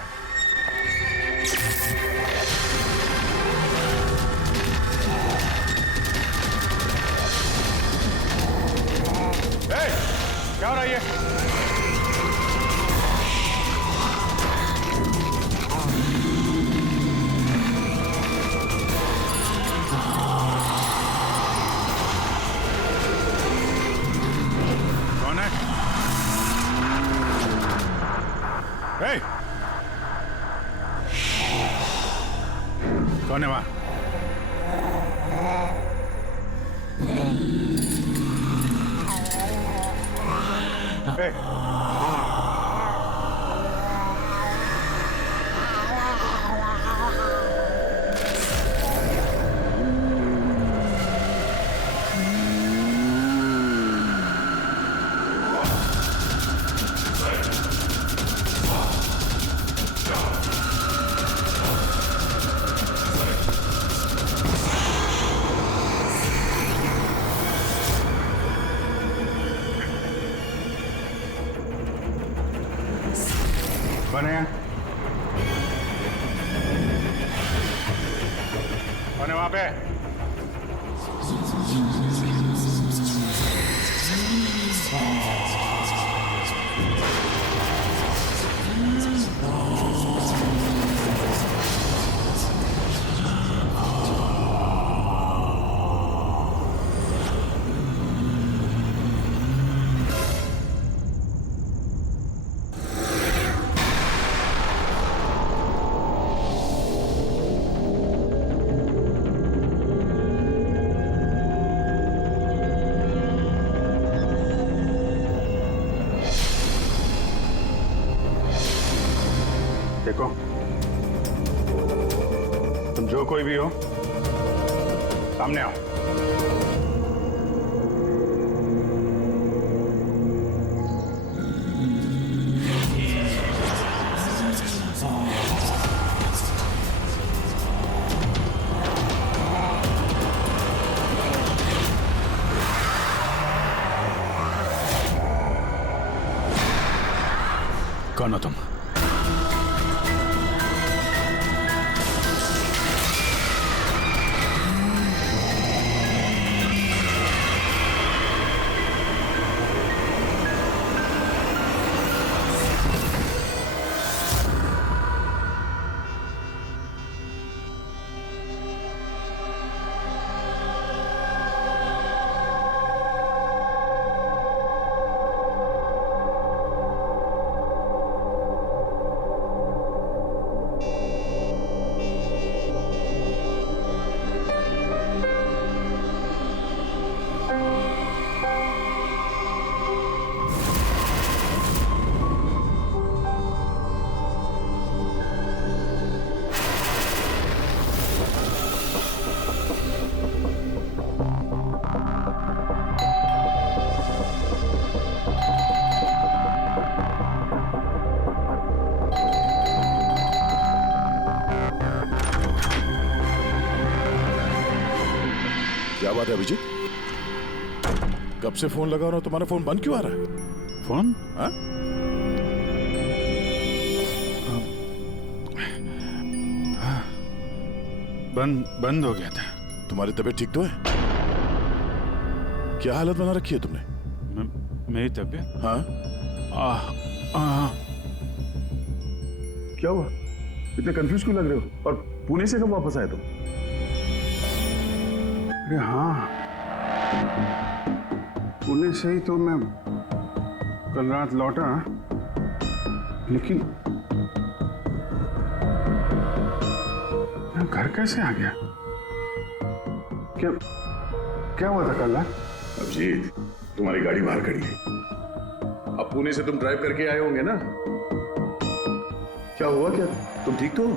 क्या हो रहा है ये? Hey! कौन है वहाँ? Hey! कौन है वहां पे? देखो, तुम जो कोई भी हो, सामने आओ। कौन हो तुम? क्या बात है अभिजीत? कब से फोन लगा रहा हूं, तुम्हारा फोन बंद क्यों आ रहा है? फोन? हाँ? बंद हो गया था। तुम्हारी तबीयत ठीक तो है? क्या हालत बना रखी है तुमने? मेरी तबीयत? हाँ? क्या हुआ? इतने कंफ्यूज क्यों लग रहे हो? और पुणे से कब वापस आए तुम? अरे हाँ, पुणे से ही तो मैं कल रात लौटा, लेकिन मैं घर कैसे आ गया? क्या हुआ था कल रात? अभिजीत, तुम्हारी गाड़ी बाहर खड़ी है। अब पुणे से तुम ड्राइव करके आए होंगे ना? क्या हुआ? क्या तुम ठीक तो हो?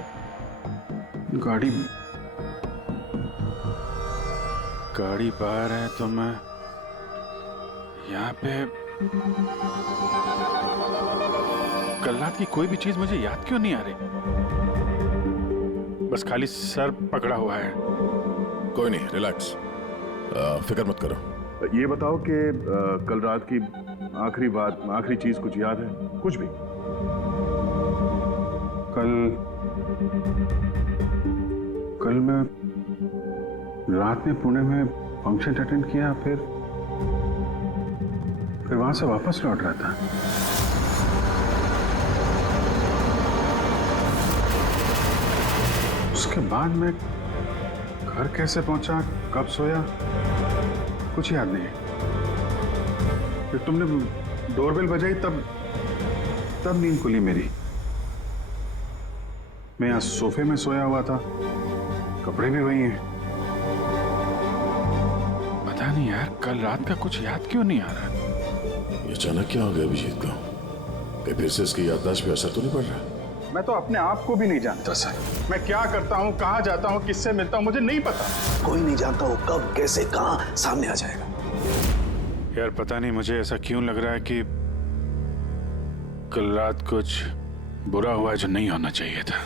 गाड़ी बाहर है तो मैं यहाँ पे कल रात की कोई भी चीज मुझे याद क्यों नहीं आ रही? बस खाली सर पकड़ा हुआ है। कोई नहीं, रिलैक्स, फिक्र मत करो। ये बताओ कि कल रात की आखिरी बात, आखिरी चीज कुछ याद है? कुछ भी? कल मैं रात में पुणे में फंक्शन अटेंड किया, फिर वहां से वापस लौट रहा था। उसके बाद मैं घर कैसे पहुंचा, कब सोया, कुछ याद नहीं। फिर तुमने डोरबेल बजाई, तब नींद खुली मेरी। मैं यहाँ सोफे में सोया हुआ था, कपड़े भी वही हैं। पता नहीं यार, कल रात का कुछ याद क्यों नहीं आ रहा? ये अचानक क्या हो गया अभिजीत को? कहीं फिर से इसकी याददाश्त पे असर तो नहीं पड़ रहा? मैं तो अपने आप को भी नहीं जानता सर। मैं क्या करता हूँ, कहाँ जाता हूँ, किससे मिलता हूँ, मुझे नहीं पता। कोई नहीं जानता वो कब, कैसे, कहाँ सामने आ जाएगा। यार पता नहीं मुझे ऐसा क्यों लग रहा है कि कल रात कुछ बुरा हुआ है जो नहीं होना चाहिए था।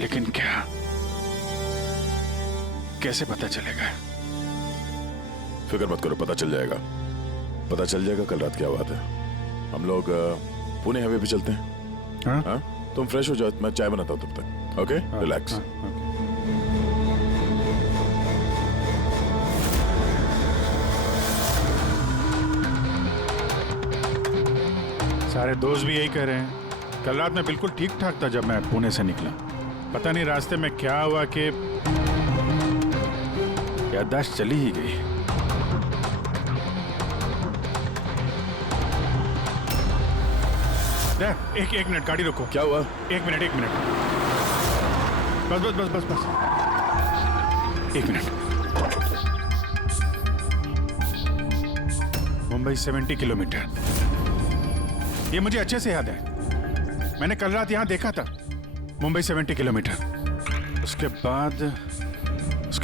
लेकिन क्या, कैसे पता चलेगा? फिक्र मत करो, पता चल जाएगा। पता चल जाएगा कल रात क्या बात है। हम लोग पुणे हाईवे पे चलते हैं। हाँ? तुम फ्रेश हो जाओ, मैं चाय बनाता हूँ तब तक। Okay, relax. सारे दोस्त भी यही कह रहे हैं। कल रात में बिल्कुल ठीक ठाक था जब मैं पुणे से निकला। पता नहीं रास्ते में क्या हुआ कि याददाश्त चली ही गई। एक मिनट, गाड़ी रोको। क्या हुआ? एक मिनट। बस। एक मिनट। मुंबई 70 किलोमीटर, ये मुझे अच्छे से याद है। मैंने कल रात यहां देखा था। मुंबई 70 किलोमीटर। उसके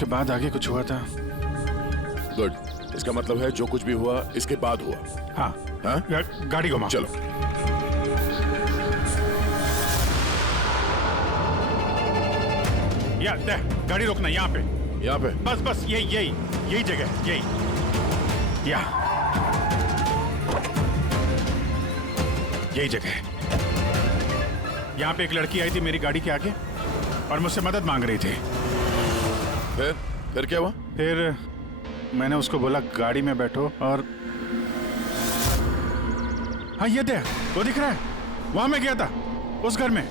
बाद आगे कुछ हुआ था। गुड, इसका मतलब है जो कुछ भी हुआ इसके बाद हुआ। हाँ? गाड़ी घुमाओ। चलो। गाड़ी रोकना यहाँ पे। बस यही जगह, यही जगह है। यहाँ पे एक लड़की आई थी मेरी गाड़ी के आगे और मुझसे मदद मांग रही थी। फिर क्या हुआ? फिर मैंने उसको बोला गाड़ी में बैठो और हाँ ये देख, वो दिख रहा है, वहां मैं गया था, उस घर में।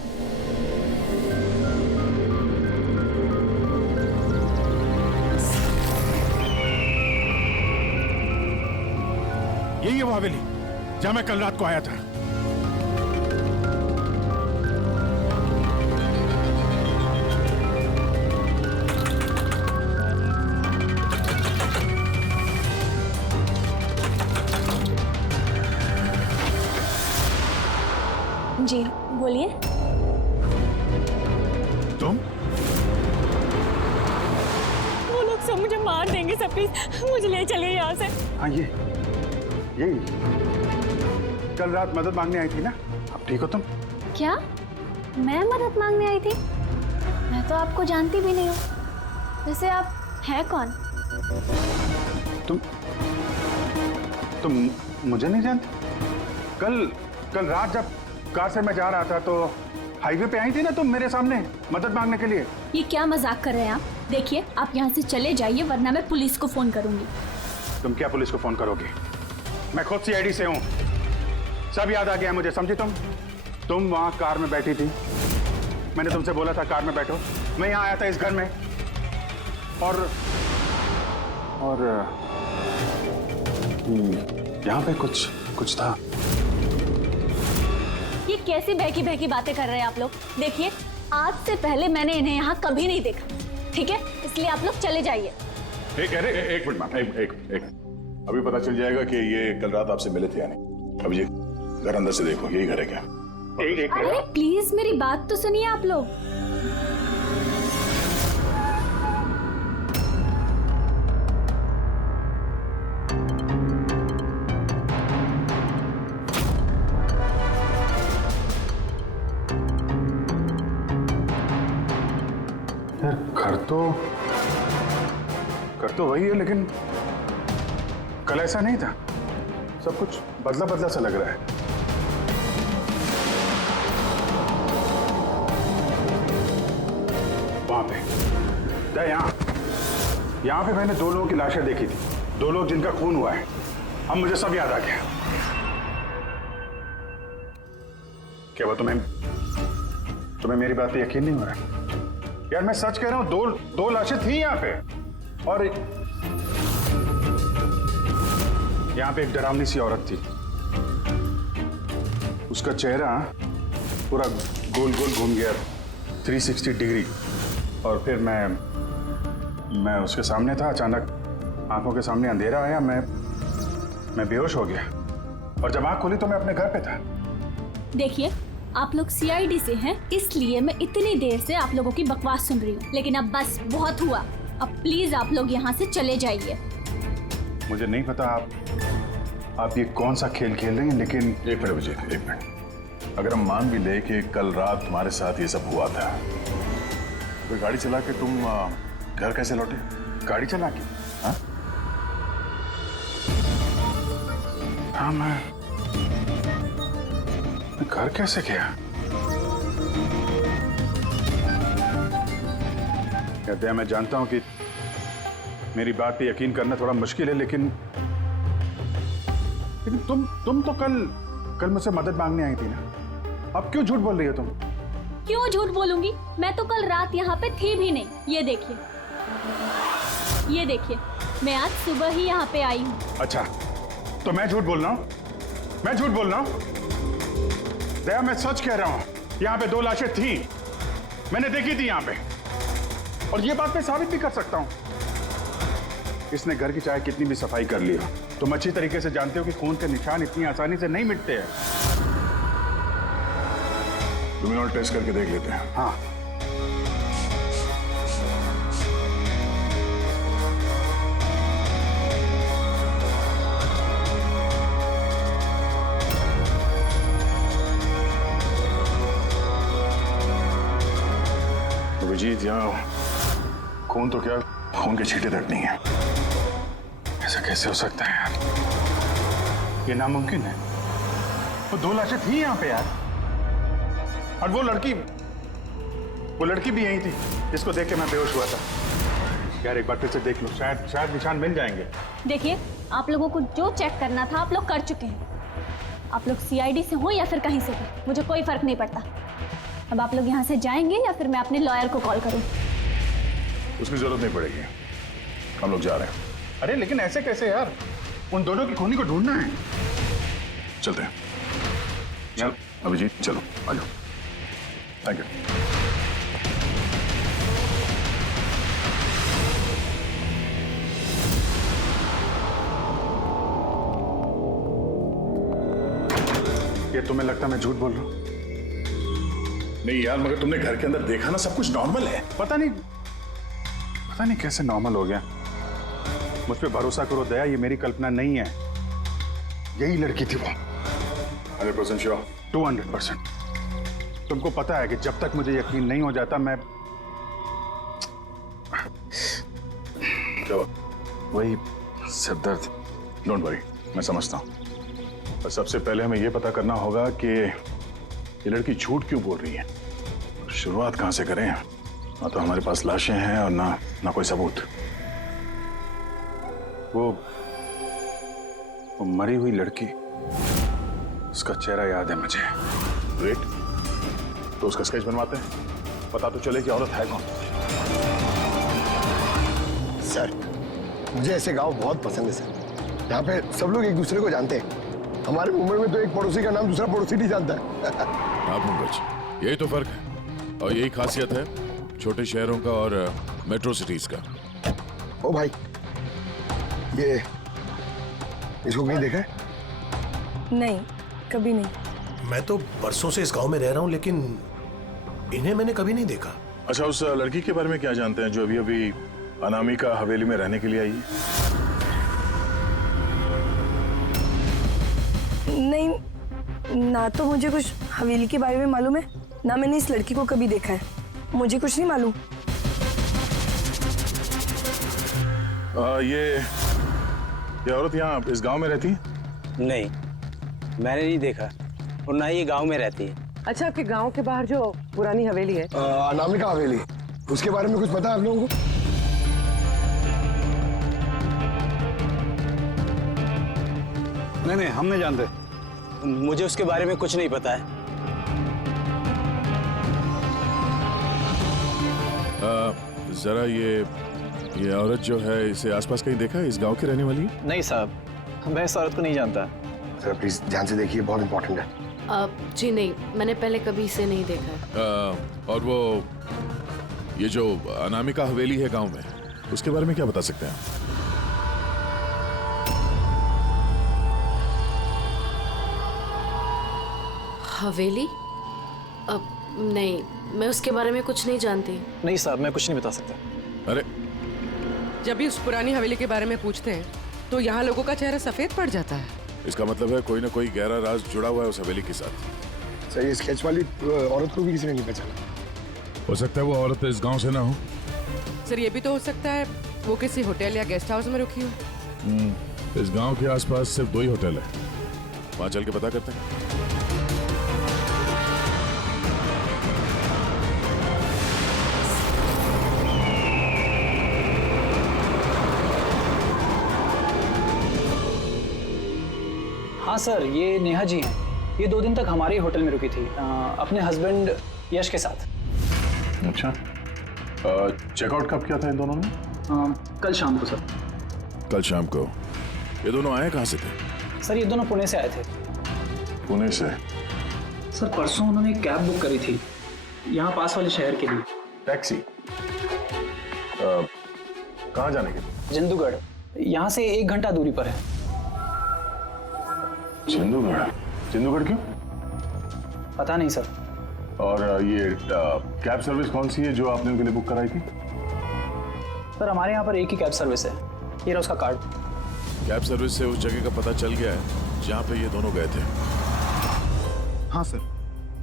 यही है वो हवेली जहां मैं कल रात को आया था। जी बोलिए। तुम? वो लोग सब मुझे मार देंगे सर, प्लीज मुझे ले चलिए यहाँ से। हाँ यही कल रात मदद मांगने आई थी ना। अब ठीक हो तुम? क्या मैं मदद मांगने आई थी? मैं तो आपको जानती भी नहीं हूँ। वैसे आप हैं कौन? तुम मुझे नहीं जानते? कल रात जब कार से मैं जा रहा था तो हाईवे पे आई थी ना तुम मेरे सामने मदद मांगने के लिए। ये क्या मजाक कर रहे हैं आप? देखिए आप यहाँ से चले जाइए वरना मैं पुलिस को फोन करूंगी। तुम क्या पुलिस को फोन करोगे? मैं खुद CID से हूँ, सब याद आ गया मुझे, समझी तुम वहां कार में बैठी थी, मैंने तुमसे बोला था कार में बैठो। मैं यहाँ आया था इस घर में और यहाँ पे कुछ था। ये कैसी बहकी बातें कर रहे हैं आप लोग? देखिए आज से पहले मैंने इन्हें यहाँ कभी नहीं देखा, ठीक है? इसलिए आप लोग चले जाइए। एक मिनट मैम, एक अभी पता चल जाएगा कि ये कल रात आपसे मिले थे या नहीं। अब ये घर अंदर से देखो, यही घर है क्या? अरे प्लीज मेरी बात तो सुनिए आप लोग। यार घर तो वही है लेकिन कल ऐसा नहीं था। सब कुछ बदला सा लग रहा है। वहां पे यहाँ पे मैंने 2 लोगों की लाशें देखी थी, 2 लोग जिनका खून हुआ है। अब मुझे सब याद आ गया। क्या वो तुम्हें मेरी बात पे यकीन नहीं हो रहा? यार मैं सच कह रहा हूँ, 2 लाशें थी यहाँ पे और यहाँ पे एक डरावनी सी औरत थी। उसका चेहरा पूरा गोल घूम गया 360 डिग्री और फिर मैं उसके सामने था। अचानक आंखों के सामने अंधेरा आया, मैं बेहोश हो गया और जब आंख खोली तो मैं अपने घर पे था। देखिए आप लोग CID से हैं, इसलिए मैं इतनी देर से आप लोगों की बकवास सुन रही हूँ, लेकिन अब बस बहुत हुआ। अब प्लीज आप लोग यहाँ से चले जाइए। मुझे नहीं पता आप ये कौन सा खेल खेल रही हैं, लेकिन एक मिनट विजय, एक मिनट। अगर हम मान भी ले कि कल रात तुम्हारे साथ ये सब हुआ था, तो गाड़ी चला के तुम घर कैसे लौटे? गाड़ी चला के? हाँ मैं घर कैसे गया? कहते हैं, मैं जानता हूं कि मेरी बात पे यकीन करना थोड़ा मुश्किल है, लेकिन तुम तो कल मुझसे मदद मांगने आई थी ना, अब क्यों झूठ बोल रही हो तुम? क्यों झूठ बोलूंगी? मैं तो कल रात यहाँ पे थी भी नहीं। ये देखिए, ये देखिए, मैं आज सुबह ही यहाँ पे आई हूँ। अच्छा, तो मैं झूठ बोल रहा हूँ? मैं झूठ बोल रहा हूँ? दया, मैं सच कह रहा हूँ। यहाँ पे 2 लाशें थी, मैंने देखी थी यहाँ पे, और ये बात मैं साबित भी कर सकता हूँ। इसने घर की चाहे कितनी भी सफाई कर ली हो, तुम अच्छी तरीके से जानते हो कि खून के निशान इतनी आसानी से नहीं मिटते हैं। लुमिनॉल टेस्ट करके देख लेते हैं। हाँ। अभिजीत, यहाँ खून तो क्या, खून के छींटे तक नहीं है। ऐसा कैसे हो सकता है यार? ये नामुमकिन है। वो 2 लाशें थी यहाँ पे यार, और वो लड़की भी यही थी जिसको देख के मैं बेहोश हुआ था। यार एक बार फिर से देख लो, शायद निशान मिल जाएंगे। देखिए, आप लोगों को जो चेक करना था आप लोग कर चुके हैं। आप लोग सीआईडी से हो या फिर कहीं से भी, मुझे कोई फर्क नहीं पड़ता। अब आप लोग यहाँ से जाएंगे या फिर मैं अपने लॉयर को कॉल करूँ? उसकी जरूरत नहीं पड़ेगी, हम लोग जा रहे हैं। अरे लेकिन ऐसे कैसे यार? उन दोनों की खूनी को ढूंढना है। चलते हैं। चल अभिजीत, चलो आ जाओ। Thank you. ये तुम्हें लगता मैं झूठ बोल रहा हूँ? नहीं यार, मगर तुमने घर के अंदर देखा ना, सब कुछ नॉर्मल है। पता नहीं कैसे नॉर्मल हो गया। मुझ पे भरोसा करो दया, ये मेरी कल्पना नहीं है। यही लड़की थी वो। 100% श्योर? 200%। तुमको पता है कि जब तक मुझे यकीन नहीं हो जाता मैं क्या? वही सिरदर्द। डोंट वरी, मैं समझता हूँ। पर सबसे पहले हमें यह पता करना होगा कि ये लड़की झूठ क्यों बोल रही है। शुरुआत कहाँ से करें? ना तो हमारे पास लाशें हैं और ना कोई सबूत। वो मरी हुई लड़की, उसका चेहरा याद है मुझे। ग्रेट, तो उसका स्केच बनवाते हैं, पता तो चले कि औरत है कौन। सर, मुझे ऐसे गांव बहुत पसंद है सर। यहाँ पे सब लोग एक दूसरे को जानते हैं। हमारे मुंबई में तो एक पड़ोसी का नाम दूसरा पड़ोसी नहीं जानता है। हाँ पंकज, यही तो फर्क है और यही खासियत है छोटे शहरों का और मेट्रो सिटीज का। ओ भाई, ये इसको कहीं देखा है? नहीं, कभी नहीं। मैं तो बरसों से इस गांव में रह रहा हूं, लेकिन इन्हें मैंने कभी नहीं देखा। अच्छा, उस लड़की के बारे में क्या जानते हैं जो अभी अनामिका हवेली में रहने के लिए आई है? नहीं, ना तो मुझे कुछ हवेली के बारे में मालूम है, ना मैंने इस लड़की को कभी देखा है। मुझे कुछ नहीं मालूम। ये औरत यहाँ इस गांव में रहती है? नहीं, मैंने नहीं देखा और ना ही ये गांव में रहती है। अच्छा, आपके गांव के बाहर जो पुरानी हवेली है, अनामिका हवेली, उसके बारे में कुछ पता है आप लोगों को? नहीं, हम नहीं जानते। मुझे उसके बारे में कुछ नहीं पता है। जरा ये औरत जो है, इसे आसपास कहीं देखा है? इस गांव की रहने वाली है? नहीं साहब, मैं इस औरत को नहीं जानता। सर प्लीज ध्यान से देखिए, बहुत इंपॉर्टेंट है। जी नहीं, मैंने पहले कभी इसे नहीं देखा है। और वो ये जो अनामिका हवेली है गांव में, उसके बारे में क्या बता सकते हैं? हवेली? नहीं, मैं उसके बारे में कुछ नहीं जानती। नहीं साहब, मैं कुछ नहीं बता सकता। अरे, जब भी उस पुरानी हवेली के बारे में पूछते हैं तो यहाँ लोगों का चेहरा सफेद पड़ जाता है। इसका मतलब है कोई ना कोई गहरा राज जुड़ा हुआ है उस हवेली के साथ। सर, ये स्केच वाली औरत को भी किसी ने नहीं पहचाना। हो सकता है वो औरत इस गांव से ना हो। सर, ये भी तो हो सकता है वो किसी होटल या गेस्ट हाउस में रुकी हो। इस गांव के आसपास सिर्फ 2 ही होटल है, वहां चल के पता करते हैं। हाँ सर, ये नेहा जी हैं। ये 2 दिन तक हमारे ही होटल में रुकी थी अपने हस्बैंड यश के साथ। अच्छा, चेकआउट कब किया था इन दोनों ने? कल शाम को सर। कल शाम को। ये दोनों आए कहाँ से थे? सर ये दोनों पुणे से आए थे। पुणे से? सर परसों उन्होंने एक कैब बुक करी थी यहाँ पास वाले शहर के लिए। टैक्सी? कहाँ जाने के लिए? जंदूगढ़, यहाँ से 1 घंटा दूरी पर है। जंदूगढ़? जंदूगढ़ क्यों? पता नहीं सर। और ये कैब सर्विस कौन सी है जो आपने उनके लिए बुक कराई थी? सर हमारे यहाँ पर एक ही कैब सर्विस है, ये रहा उसका कार्ड। कैब सर्विस से उस जगह का पता चल गया है जहाँ पे ये दोनों गए थे? हाँ सर,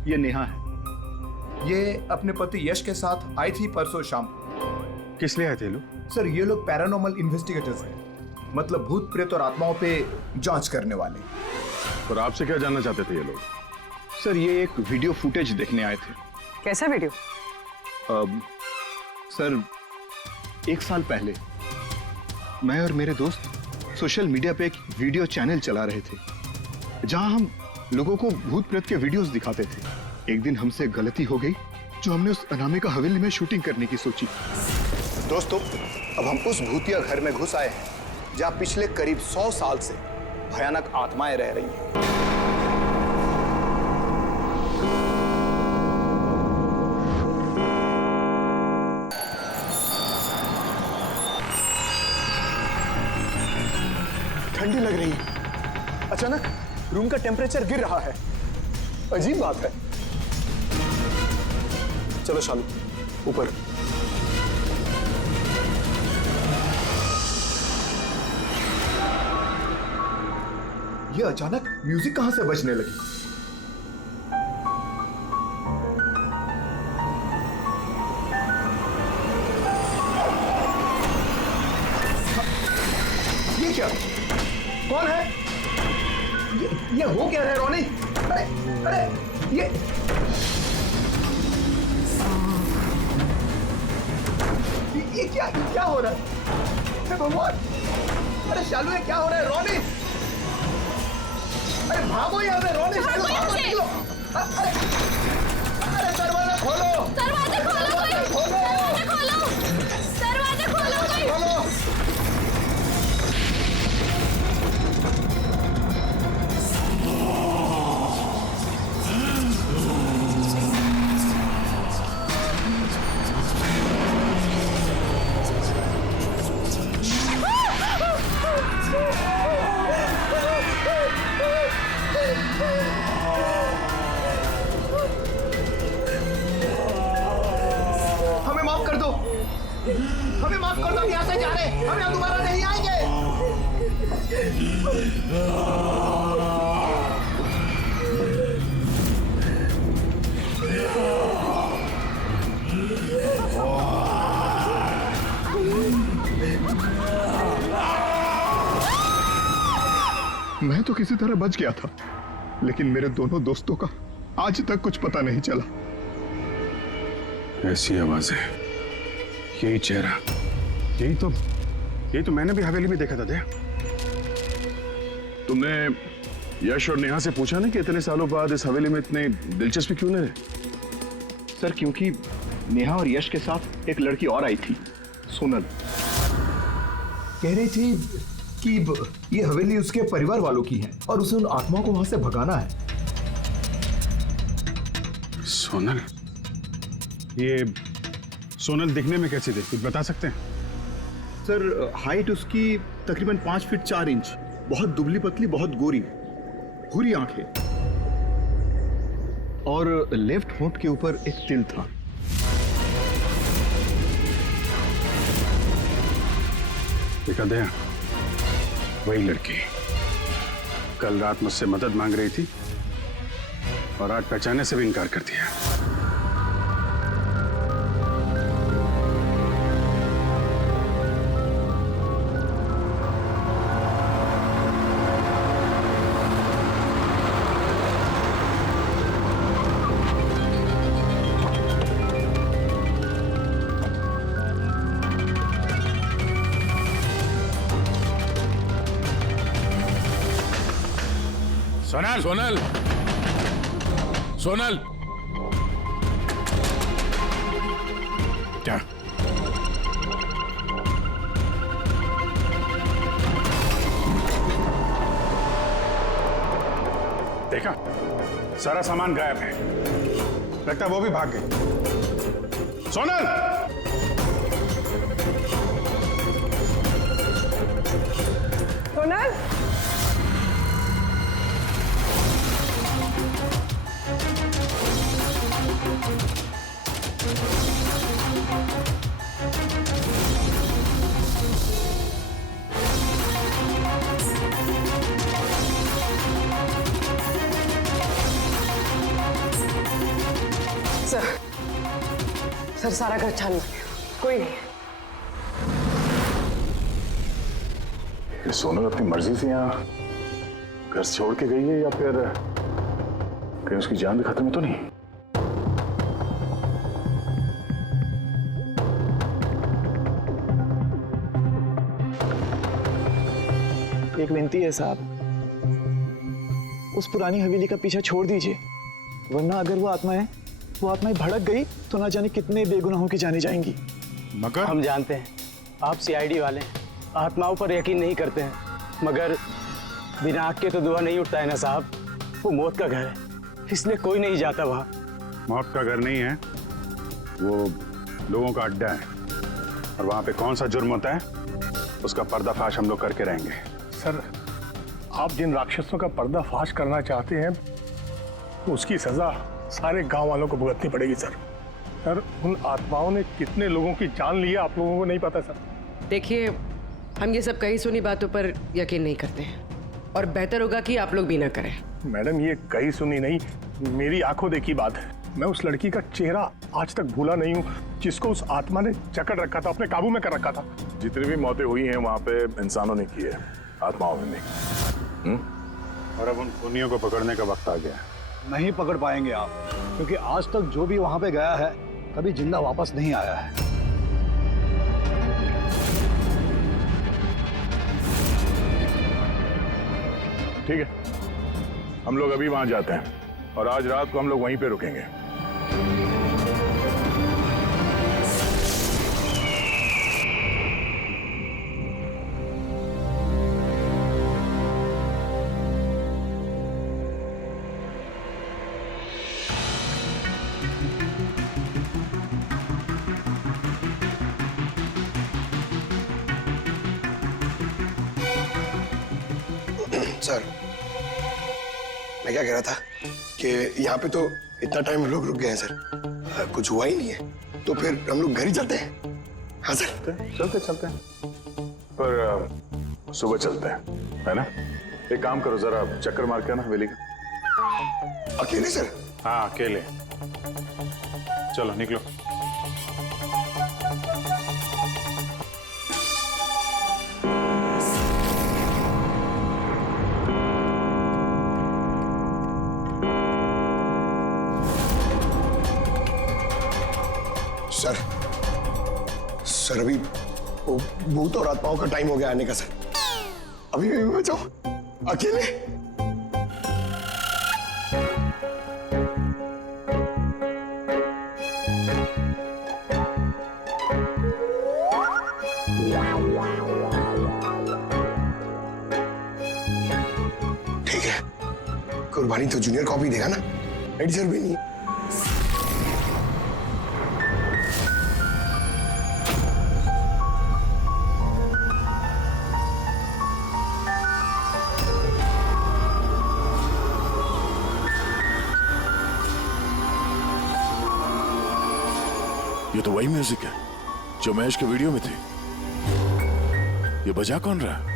ये नेहा है। ये अपने पति यश के साथ आई थी परसों शाम। किस लिए आए थे लोग? सर ये लोग पैरानॉर्मल इन्वेस्टिगेटर्स हैं, मतलब भूत प्रेत और आत्माओं पे जांच करने वाले। और आपसे क्या जानना चाहते थे ये लोग? सर ये एक वीडियो फुटेज देखने आए थे। कैसा वीडियो? सर 1 साल पहले मैं और मेरे दोस्त सोशल मीडिया पे एक वीडियो चैनल चला रहे थे जहां हम लोगों को भूत प्रेत के वीडियोस दिखाते थे। एक दिन हमसे गलती हो गई जो हमने उस अनामिका हवेली में शूटिंग करने की सोची। दोस्तों अब हम उस भूतिया घर में घुस आए हैं जहां पिछले करीब 100 साल से भयानक आत्माएं रह रही हैं। ठंडी लग रही है। अचानक रूम का टेम्परेचर गिर रहा है। अजीब बात है। चलो शालू ऊपर। ये अचानक म्यूजिक कहां से बजने लगी? ये क्या? कौन है? ये हो क्या रहा है रोनी? अरे ये क्या हो रहा है? हे भगवान! अरे शालू ये क्या हो रहा है? रोनी अरे भागो यहाँ से! रोनी शालू भागो! निकलो! अरे दरवाजा खोलो! दरवाजा खोलो! दरवाजा खोलो! हमें माफ कर दो! हमें माफ कर दो! यहाँ से जा रहे हैं, हम यहाँ दोबारा नहीं आएंगे। मैं तो किसी तरह बच गया था, लेकिन मेरे दोनों दोस्तों का आज तक कुछ पता नहीं चला। ऐसी आवाजें, यही चेहरा, यही तो मैंने भी हवेली में देखा था। दया, तुमने यश और नेहा से पूछा ना कि इतने सालों बाद इस हवेली में इतने दिलचस्पी क्यों ले रहे? सर क्योंकि नेहा और यश के साथ एक लड़की और आई थी, सोनल। कह रही थी कि ये हवेली उसके परिवार वालों की है और उसे उन आत्माओं को वहां से भगाना है। सोनल? ये सोनल दिखने में कैसी थी, कुछ बता सकते हैं? सर हाइट उसकी तकरीबन 5 फीट 4 इंच, बहुत दुबली पतली, बहुत गोरी, भूरी आंखें, और लेफ्ट होंठ के ऊपर एक तिल था। देखा दया, वही लड़की कल रात मुझसे मदद मांग रही थी और आज पहचानने से भी इनकार कर दिया। सोनल! सोनल! सोनल, क्या? देखा, सारा सामान गायब है। लगता है वो भी भाग गई। सोनल! सोनल! सर सारा घर छान लिया, कोई नहीं। ये सोनल अपनी मर्जी से यहाँ घर छोड़ के गई है या फिर कहीं उसकी जान भी खत्म तो नहीं? एक विनती है साहब, उस पुरानी हवेली का पीछा छोड़ दीजिए, वरना अगर वो आत्माएं भड़क गई तो ना जाने कितने बेगुनाहों की जाने जाएंगी। मगर हम जानते हैं आप सीआईडी वाले आत्माओं पर यकीन नहीं करते हैं, मगर बिना आग के तो धुआं नहीं उठता है ना साहब। वो मौत का घर है, इसलिए कोई नहीं जाता वहां। मौत का घर नहीं है, वो लोगों का अड्डा है, और वहां पे कौन सा जुर्म होता है उसका पर्दाफाश हम लोग करके रहेंगे। सर, आप जिन राक्षसों का पर्दाफाश करना चाहते हैं उसकी सजा सारे गांव वालों को भुगतनी पड़ेगी सर। सर, उन आत्माओं ने कितने लोगों की जान ली है आप लोगों को नहीं पता सर। देखिए, हम ये सब कही सुनी बातों पर यकीन नहीं करते हैं, और बेहतर होगा कि आप लोग भी ना करें। मैडम, ये कही सुनी नहीं, मेरी आंखों देखी बात है। मैं उस लड़की का चेहरा आज तक भूला नहीं हूँ, जिसको उस आत्मा ने जकड़ रखा था, अपने काबू में कर रखा था। जितनी भी मौतें हुई हैं वहां पे इंसानों ने की है, आत्माओं ने नहीं। और अब उन खूनियों को पकड़ने का वक्त आ गया है। नहीं पकड़ पाएंगे आप, क्योंकि आज तक जो भी वहां पे गया है कभी जिंदा वापस नहीं आया है। ठीक है, हम लोग अभी वहां जाते हैं और आज रात को हम लोग वहीं पे रुकेंगे। सर, मैं क्या कह रहा था कि यहाँ पे तो इतना टाइम लोग रुक गए हैं सर, कुछ हुआ ही नहीं है, तो फिर हम लोग घर ही चलते हैं। हाँ सर, चलते हैं, पर सुबह चलते हैं, है ना? एक काम करो, जरा चक्कर मार के ना हवेली का। अकेले सर? हाँ, अकेले। चलो निकलो। सर अभी वो भूत और आत्माओं का टाइम हो गया आने का सर। अभी मैं जाऊं अकेले? ठीक है, कुर्बानी तो जूनियर कॉपी देगा ना, एडिटर भी नहीं। ये तो वही म्यूजिक है जो महेश के वीडियो में थी। ये बजा कौन रहा है?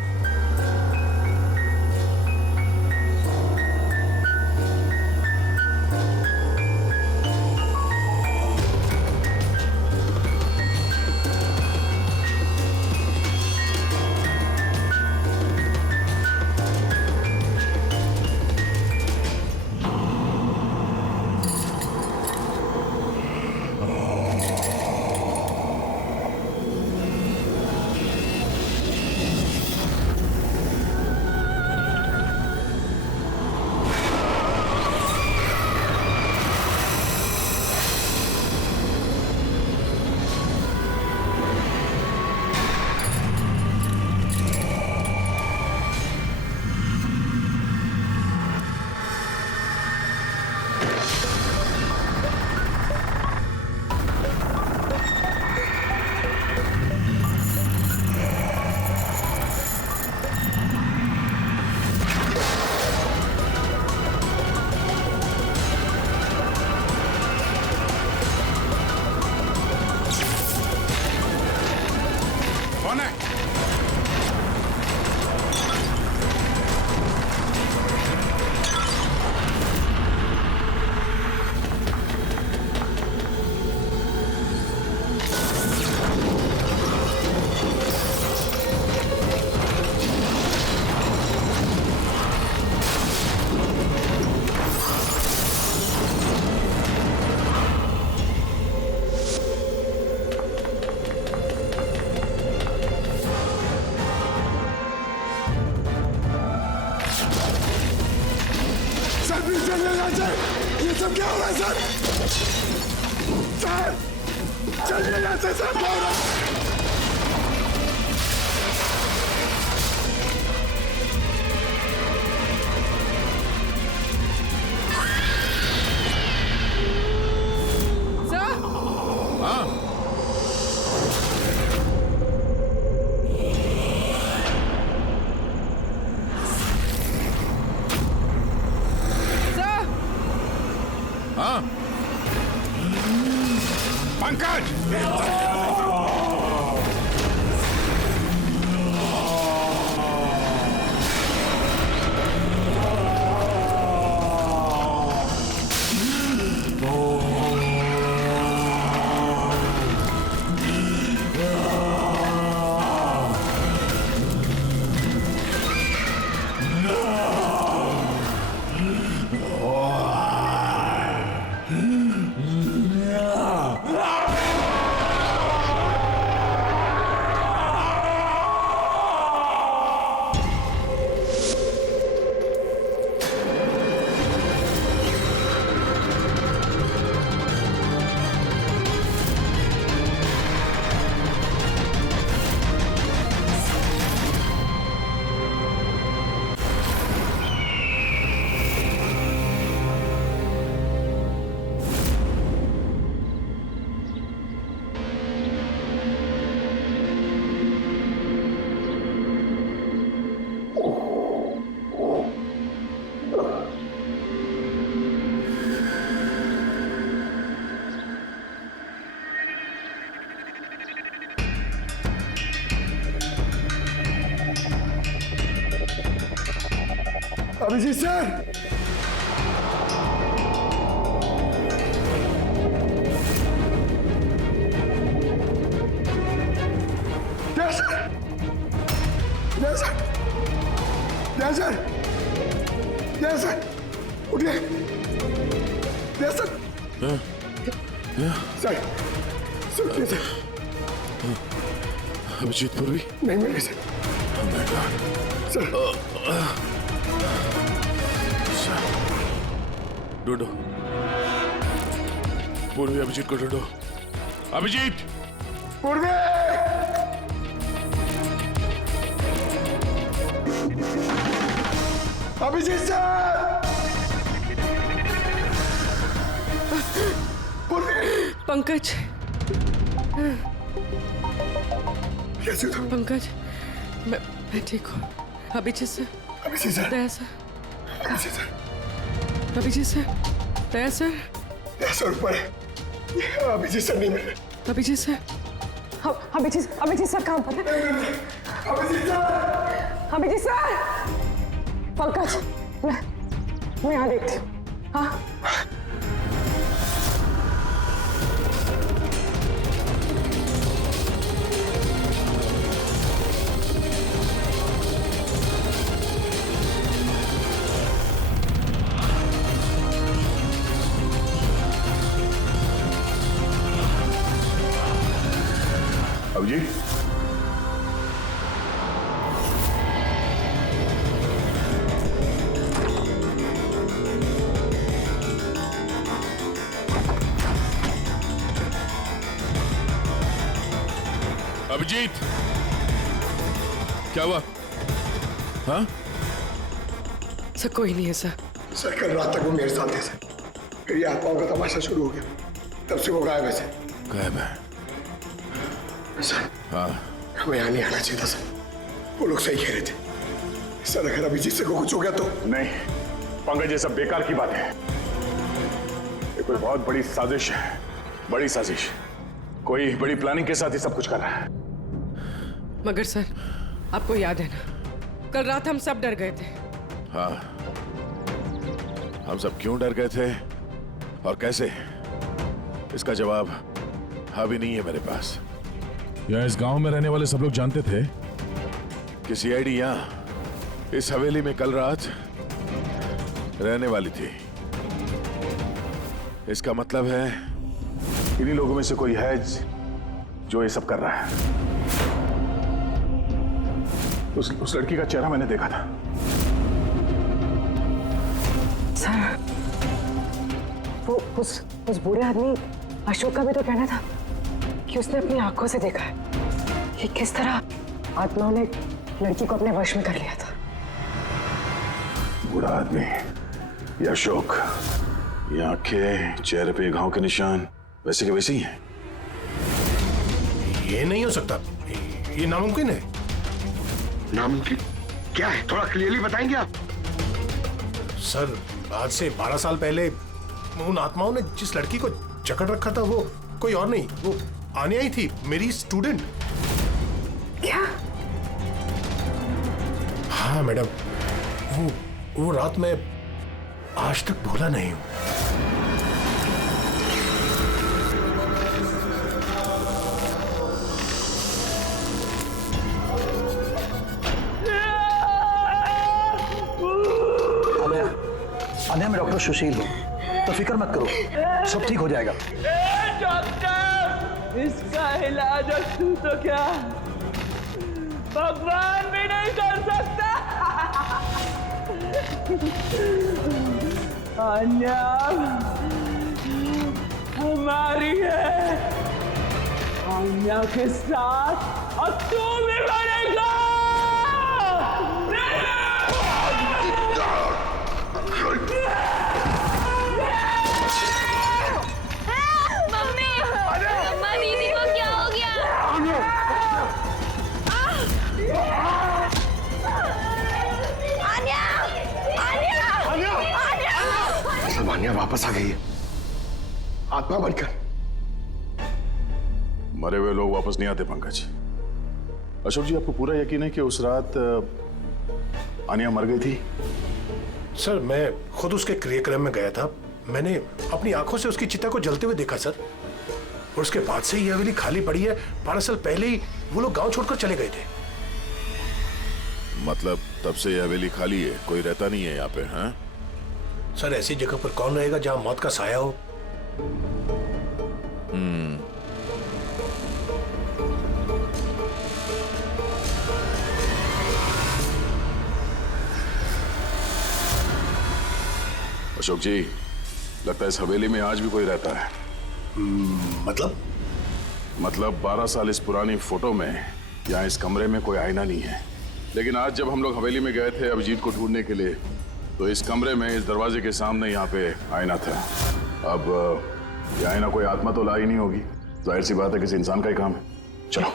क्या हो रहा है सर? सर चलिए यहाँ से सर, क्या हो रहा है? पंकज! अभिजीत सर, जय सर, जय सर, जय सर, जय सर, उठिए, जय सर, सर, सुनिए सर, अभिजीत पूर्वी नहीं मिले सर, सर, ढूंढो, पूर्वी अभिजीत को ढूंढो। अभिजीत! पूर्वी! अभिजीत सर! पूर्वी! पंकज, कैसे हो? पंकज, मैं ठीक हूँ। Abhijeet sir, Abhijeet sir, Daya sir, Abhijeet sir, Abhijeet sir, Daya sir, Daya sir ऊपर है। अभिजीत सर नहीं मिले। अभिजीत सर, अभिजीत सर कहाँ पर है? Abhijeet sir, Abhijeet sir! पंकज, मैं यहाँ देखती हूँ। हाँ, अभिजीत! अभिजीत! क्या हुआ? हाँ? सर कोई नहीं है सर। सर कल रात तक वो मेरे साथ थे सर, फिर ये आत्माओं का तमाशा शुरू हो गया, तब से वो गायब है सर। गायब है? सर, हाँ। हमें यहाँ नहीं आना चाहिए था सर, वो लोग सही कह रहे थे। सर अगर अभिजीत से को कुछ हो गया तो? नहीं पंकज, ये सब बेकार की बात है। ये कोई बहुत बड़ी साजिश है, बड़ी साजिश। कोई बड़ी प्लानिंग के साथ ही सब कुछ कर रहा है। मगर सर, आपको याद है ना, कल रात हम सब डर गए थे। हाँ, हम सब क्यों डर गए थे और कैसे, इसका जवाब अभी नहीं है मेरे पास। या इस गांव में रहने वाले सब लोग जानते थे कि सीआईडी यहाँ इस हवेली में कल रात रहने वाली थी। इसका मतलब है इन्हीं लोगों में से कोई है जो ये सब कर रहा है। उस लड़की का चेहरा मैंने देखा था। वो उस बूढ़े आदमी अशोक का भी तो कहना था कि उसने अपनी आंखों से देखा है कि किस तरह आत्माओं ने लड़की को अपने वश में कर लिया था। बूढ़ा आदमी, ये अशोक, ये आंखें, चेहरे पे घाव के निशान वैसे के वैसे ही हैं। ये नहीं हो सकता, ये नामुमकिन है। नामुमकिन क्या है, थोड़ा क्लियरली बताएंगे आप? सर, आज से 12 साल पहले उन आत्माओं ने जिस लड़की को जकड़ रखा था वो कोई और नहीं, वो आने आई थी, मेरी स्टूडेंट। क्या? हाँ मैडम, वो रात मैं आज तक भूला नहीं हूं। आने में डॉक्टर सुशील हूँ, तो फिक्र मत करो, सब ठीक हो जाएगा। डॉक्टर, इसका इलाज तू तो क्या भगवान भी नहीं कर सकता। अन्या हमारी है, अन्या के साथ और तू भी मरेगा। मम्मी, मम्मा दीदी को क्या हो गया? सब आन्या वापस आ गई है, आत्मा बनकर। मरे हुए लोग वापस नहीं आते पंकज। अशोक जी, आपको पूरा यकीन है कि उस रात आन्या मर गई थी? सर, मैं खुद उसके क्रियाक्रम में गया था, मैंने अपनी आंखों से उसकी चिता को जलते हुए देखा सर। और उसके बाद से ये हवेली खाली पड़ी है। 12 साल पहले ही वो लोग गांव छोड़कर चले गए थे। मतलब तब से ये हवेली खाली है, कोई रहता नहीं है यहाँ पे? हाँ सर, ऐसी जगह पर कौन रहेगा जहां मौत का साया हो? अशोक जी, लगता है इस हवेली में आज भी कोई रहता है। मतलब 12 साल इस पुरानी फोटो में यहाँ इस कमरे में कोई आईना नहीं है, लेकिन आज जब हम लोग हवेली में गए थे अभिजीत को ढूंढने के लिए, तो इस कमरे में इस दरवाजे के सामने यहाँ पे आईना था। अब ये आईना कोई आत्मा तो ला ही नहीं होगी, जाहिर सी बात है किसी इंसान का ही काम है। चलो।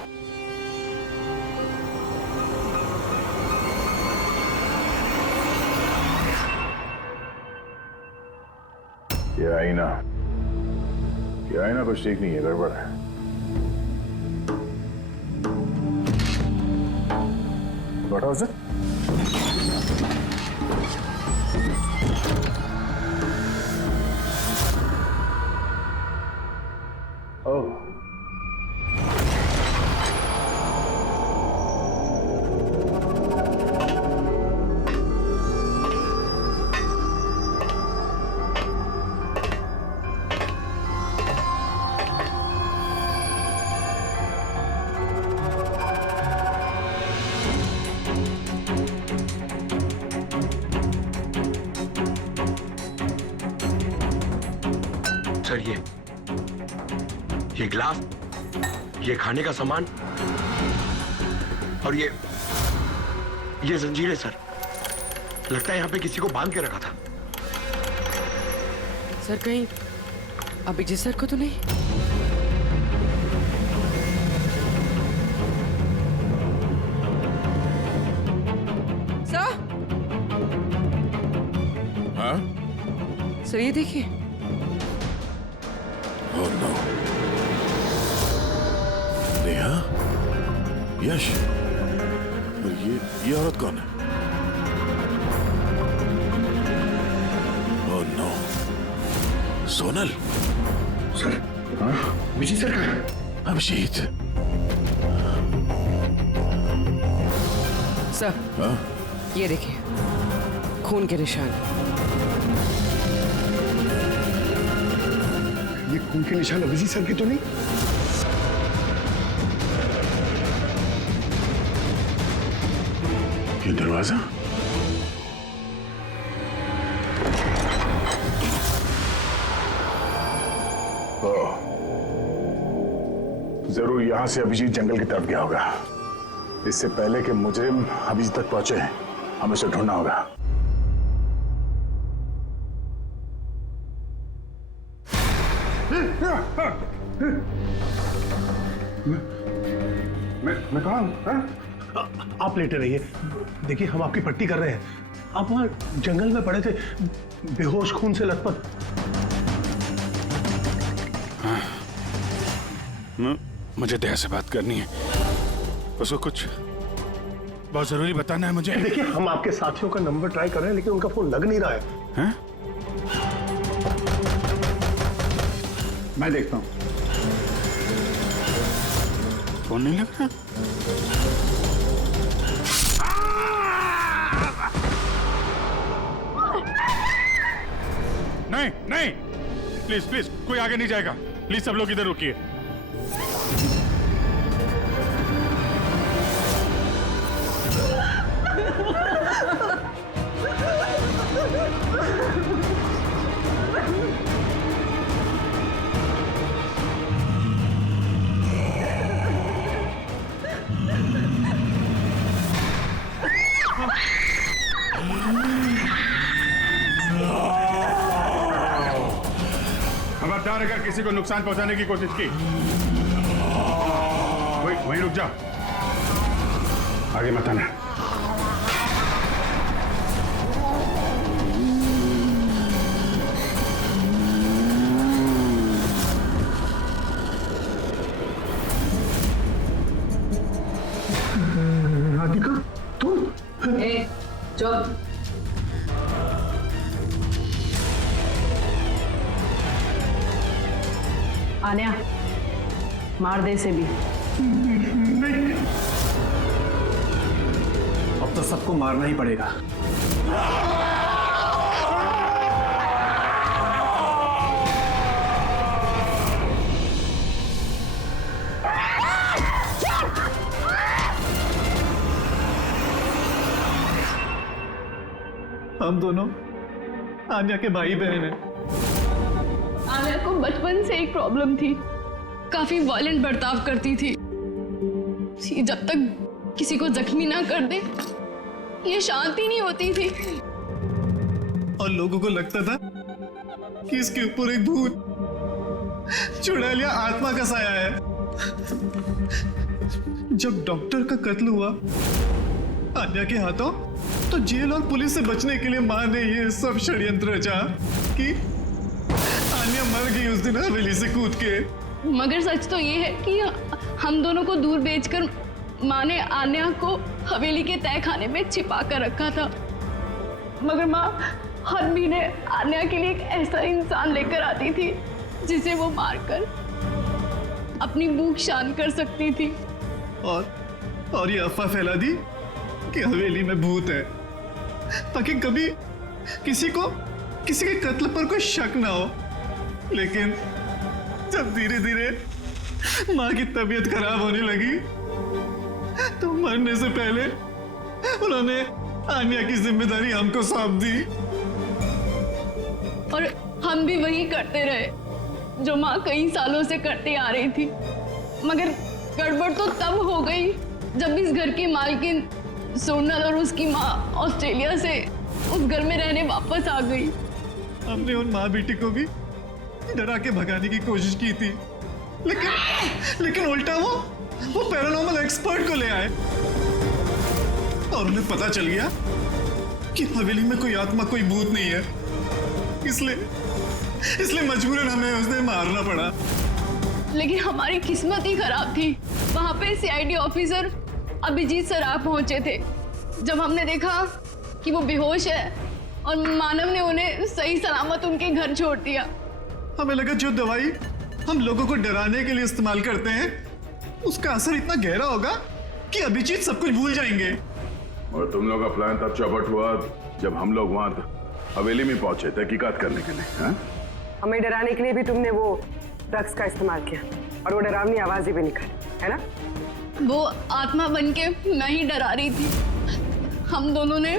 ये आईना कुछ ठीक नहीं है, गड़बड़ है। What was it? Oh. Sir, ये गिलास, ये खाने का सामान और ये जंजीरें सर, लगता है यहाँ पे किसी को बांध के रखा था। सर, कहीं अभिजीत सर को तो नहीं? सर, हाँ? सर ये देखिए। Oh no. नेहा, यश, और ये औरत कौन है? Oh no. सोनल। सर, हाँ? अभिजीत सर कहाँ है? अभिजीत। सर, हाँ? ये देखिए, खून के निशान। ये खून के निशान अभिजीत सर के तो नहीं? ये दरवाजा? जरूर यहाँ से अभिजीत जंगल की तरफ गया होगा। इससे पहले कि मुजरिम अभिजीत तक पहुंचे, हमें उसे ढूंढना होगा। मैं कहाँ हूँ? आप लेटे रहिए, देखिए हम आपकी पट्टी कर रहे हैं। आप वहाँ जंगल में पड़े थे, बेहोश, खून से लथपथ। मुझे दया से बात करनी है, उसको कुछ बहुत जरूरी बताना है मुझे। देखिए हम आपके साथियों का नंबर ट्राई कर रहे हैं, लेकिन उनका फोन लग नहीं रहा है। हैं? मैं देखता हूँ। फोन नहीं लग रहा। नहीं नहीं, प्लीज प्लीज, कोई आगे नहीं जाएगा। प्लीज सब लोग इधर रुकिए। खबरदार अगर किसी को नुकसान पहुंचाने की कोशिश की, वहीं रुक जाओ, आगे मत आना। राधिका तुम? चुप। आन्या, मार दे इसे भी। नहीं, अब तो सबको मारना ही पड़ेगा। हम दोनों आन्या के भाई बहन हैं। आन्या को बचपन से एक प्रॉब्लम थी, काफी वायलेंट बर्ताव करती थी। जब तक किसी को जख्मी ना कर दे, ये शांति नहीं होती थी। और लोगों को लगता था कि इसके ऊपर एक भूत चुड़ैल या आत्मा का साया है। जब डॉक्टर का कत्ल हुआ आन्या के हाथों, तो जेल और पुलिस से बचने के लिए मां ने ये सब षड्यंत्र रचा कि आन्या मर गई उस दिन हवेली से कूद के। मगर सच तो ये है कि हम दोनों को दूर बेचकर माँ ने आन्या को हवेली के तय खाने में छिपा कर रखा था। मगर माँ हर महीने आन्या के लिए एक ऐसा इंसान लेकर आती थी जिसे वो मारकर अपनी भूख शांत कर सकती थी। और ये अफवाह फैला दी कि हवेली में भूत है, ताकि कभी किसी के कत्ल पर कोई शक ना हो। लेकिन जब धीरे धीरे माँ की तबीयत खराब होने लगी, तो मरने से पहले उन्होंने आन्या की जिम्मेदारी हमको सौंप दी। और हम भी वही करते रहे जो माँ कई सालों से करती आ रही थी। मगर गड़बड़ तो तब हो गई जब इस घर की मालकिन सोनल और उसकी माँ ऑस्ट्रेलिया से उस घर में रहने वापस आ गई। हमने उन माँ बेटी को भी डरा के भगाने की कोशिश की थी, लेकिन उल्टा वो पैरानॉर्मल एक्सपर्ट को ले आए और उन्हें पता चल गया कि हवेली में कोई आत्मा, कोई भूत नहीं है। इसलिए मजबूरन हमें उस दिन मारना पड़ा। लेकिन हमारी किस्मत ही खराब थी। वहां पे सीआईडी ऑफिसर अभिजीत सर आ पहुंचे थे। जब हमने देखा कि वो बेहोश है और मानव ने उन्हें सही सलामत उनके घर छोड़ दिया, हमें लगा जो दवाई हम लोगों को डराने के लिए इस्तेमाल करते हैं, उसका असर इतना गहरा होगा कि अभिजीत सब कुछ भूल जाएंगे। और तुम लोग का प्लान तब चौपट हुआ जब हम लोग वहां हवेली में पहुंचे तहकीकात करने के लिए। हाँ? हमें डराने के लिए भी तुमने वो ड्रग्स का इस्तेमाल किया और वो डरावनी आवाजें भी निकाली, है ना? वो आत्मा बन के मैं ही डरा रही थी। हम दोनों ने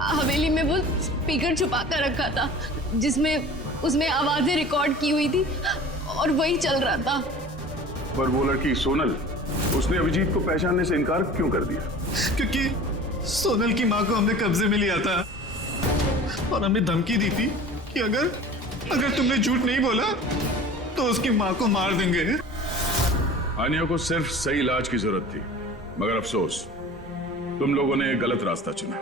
हवेली में वो स्पीकर छुपा कर रखा था जिसमें उसमें आवाजें रिकॉर्ड की हुई थी और वही चल रहा था। पर वो लड़की सोनल, उसने अभिजीत को पहचानने से इनकार क्यों कर दिया? क्योंकि सोनल की माँ को हमने कब्जे में लिया था और हमने धमकी दी थी कि अगर तुमने झूठ नहीं बोला तो उसकी माँ को मार देंगे। आनिया को सिर्फ सही इलाज की जरूरत थी, मगर अफसोस तुम लोगों ने गलत रास्ता चुना।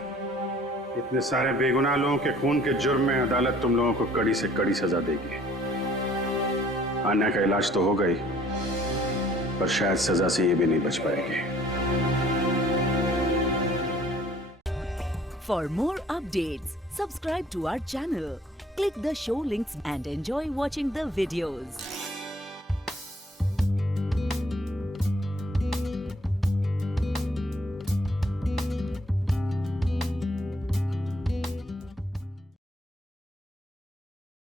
इतने सारे बेगुनाह लोगों के खून के जुर्म में अदालत तुम लोगों को कड़ी से कड़ी सजा देगी। आन्या का इलाज तो हो गई, पर शायद सजा से ये भी नहीं बच पाएगी। For more updates, subscribe to our channel, click the show links and enjoy watching the videos.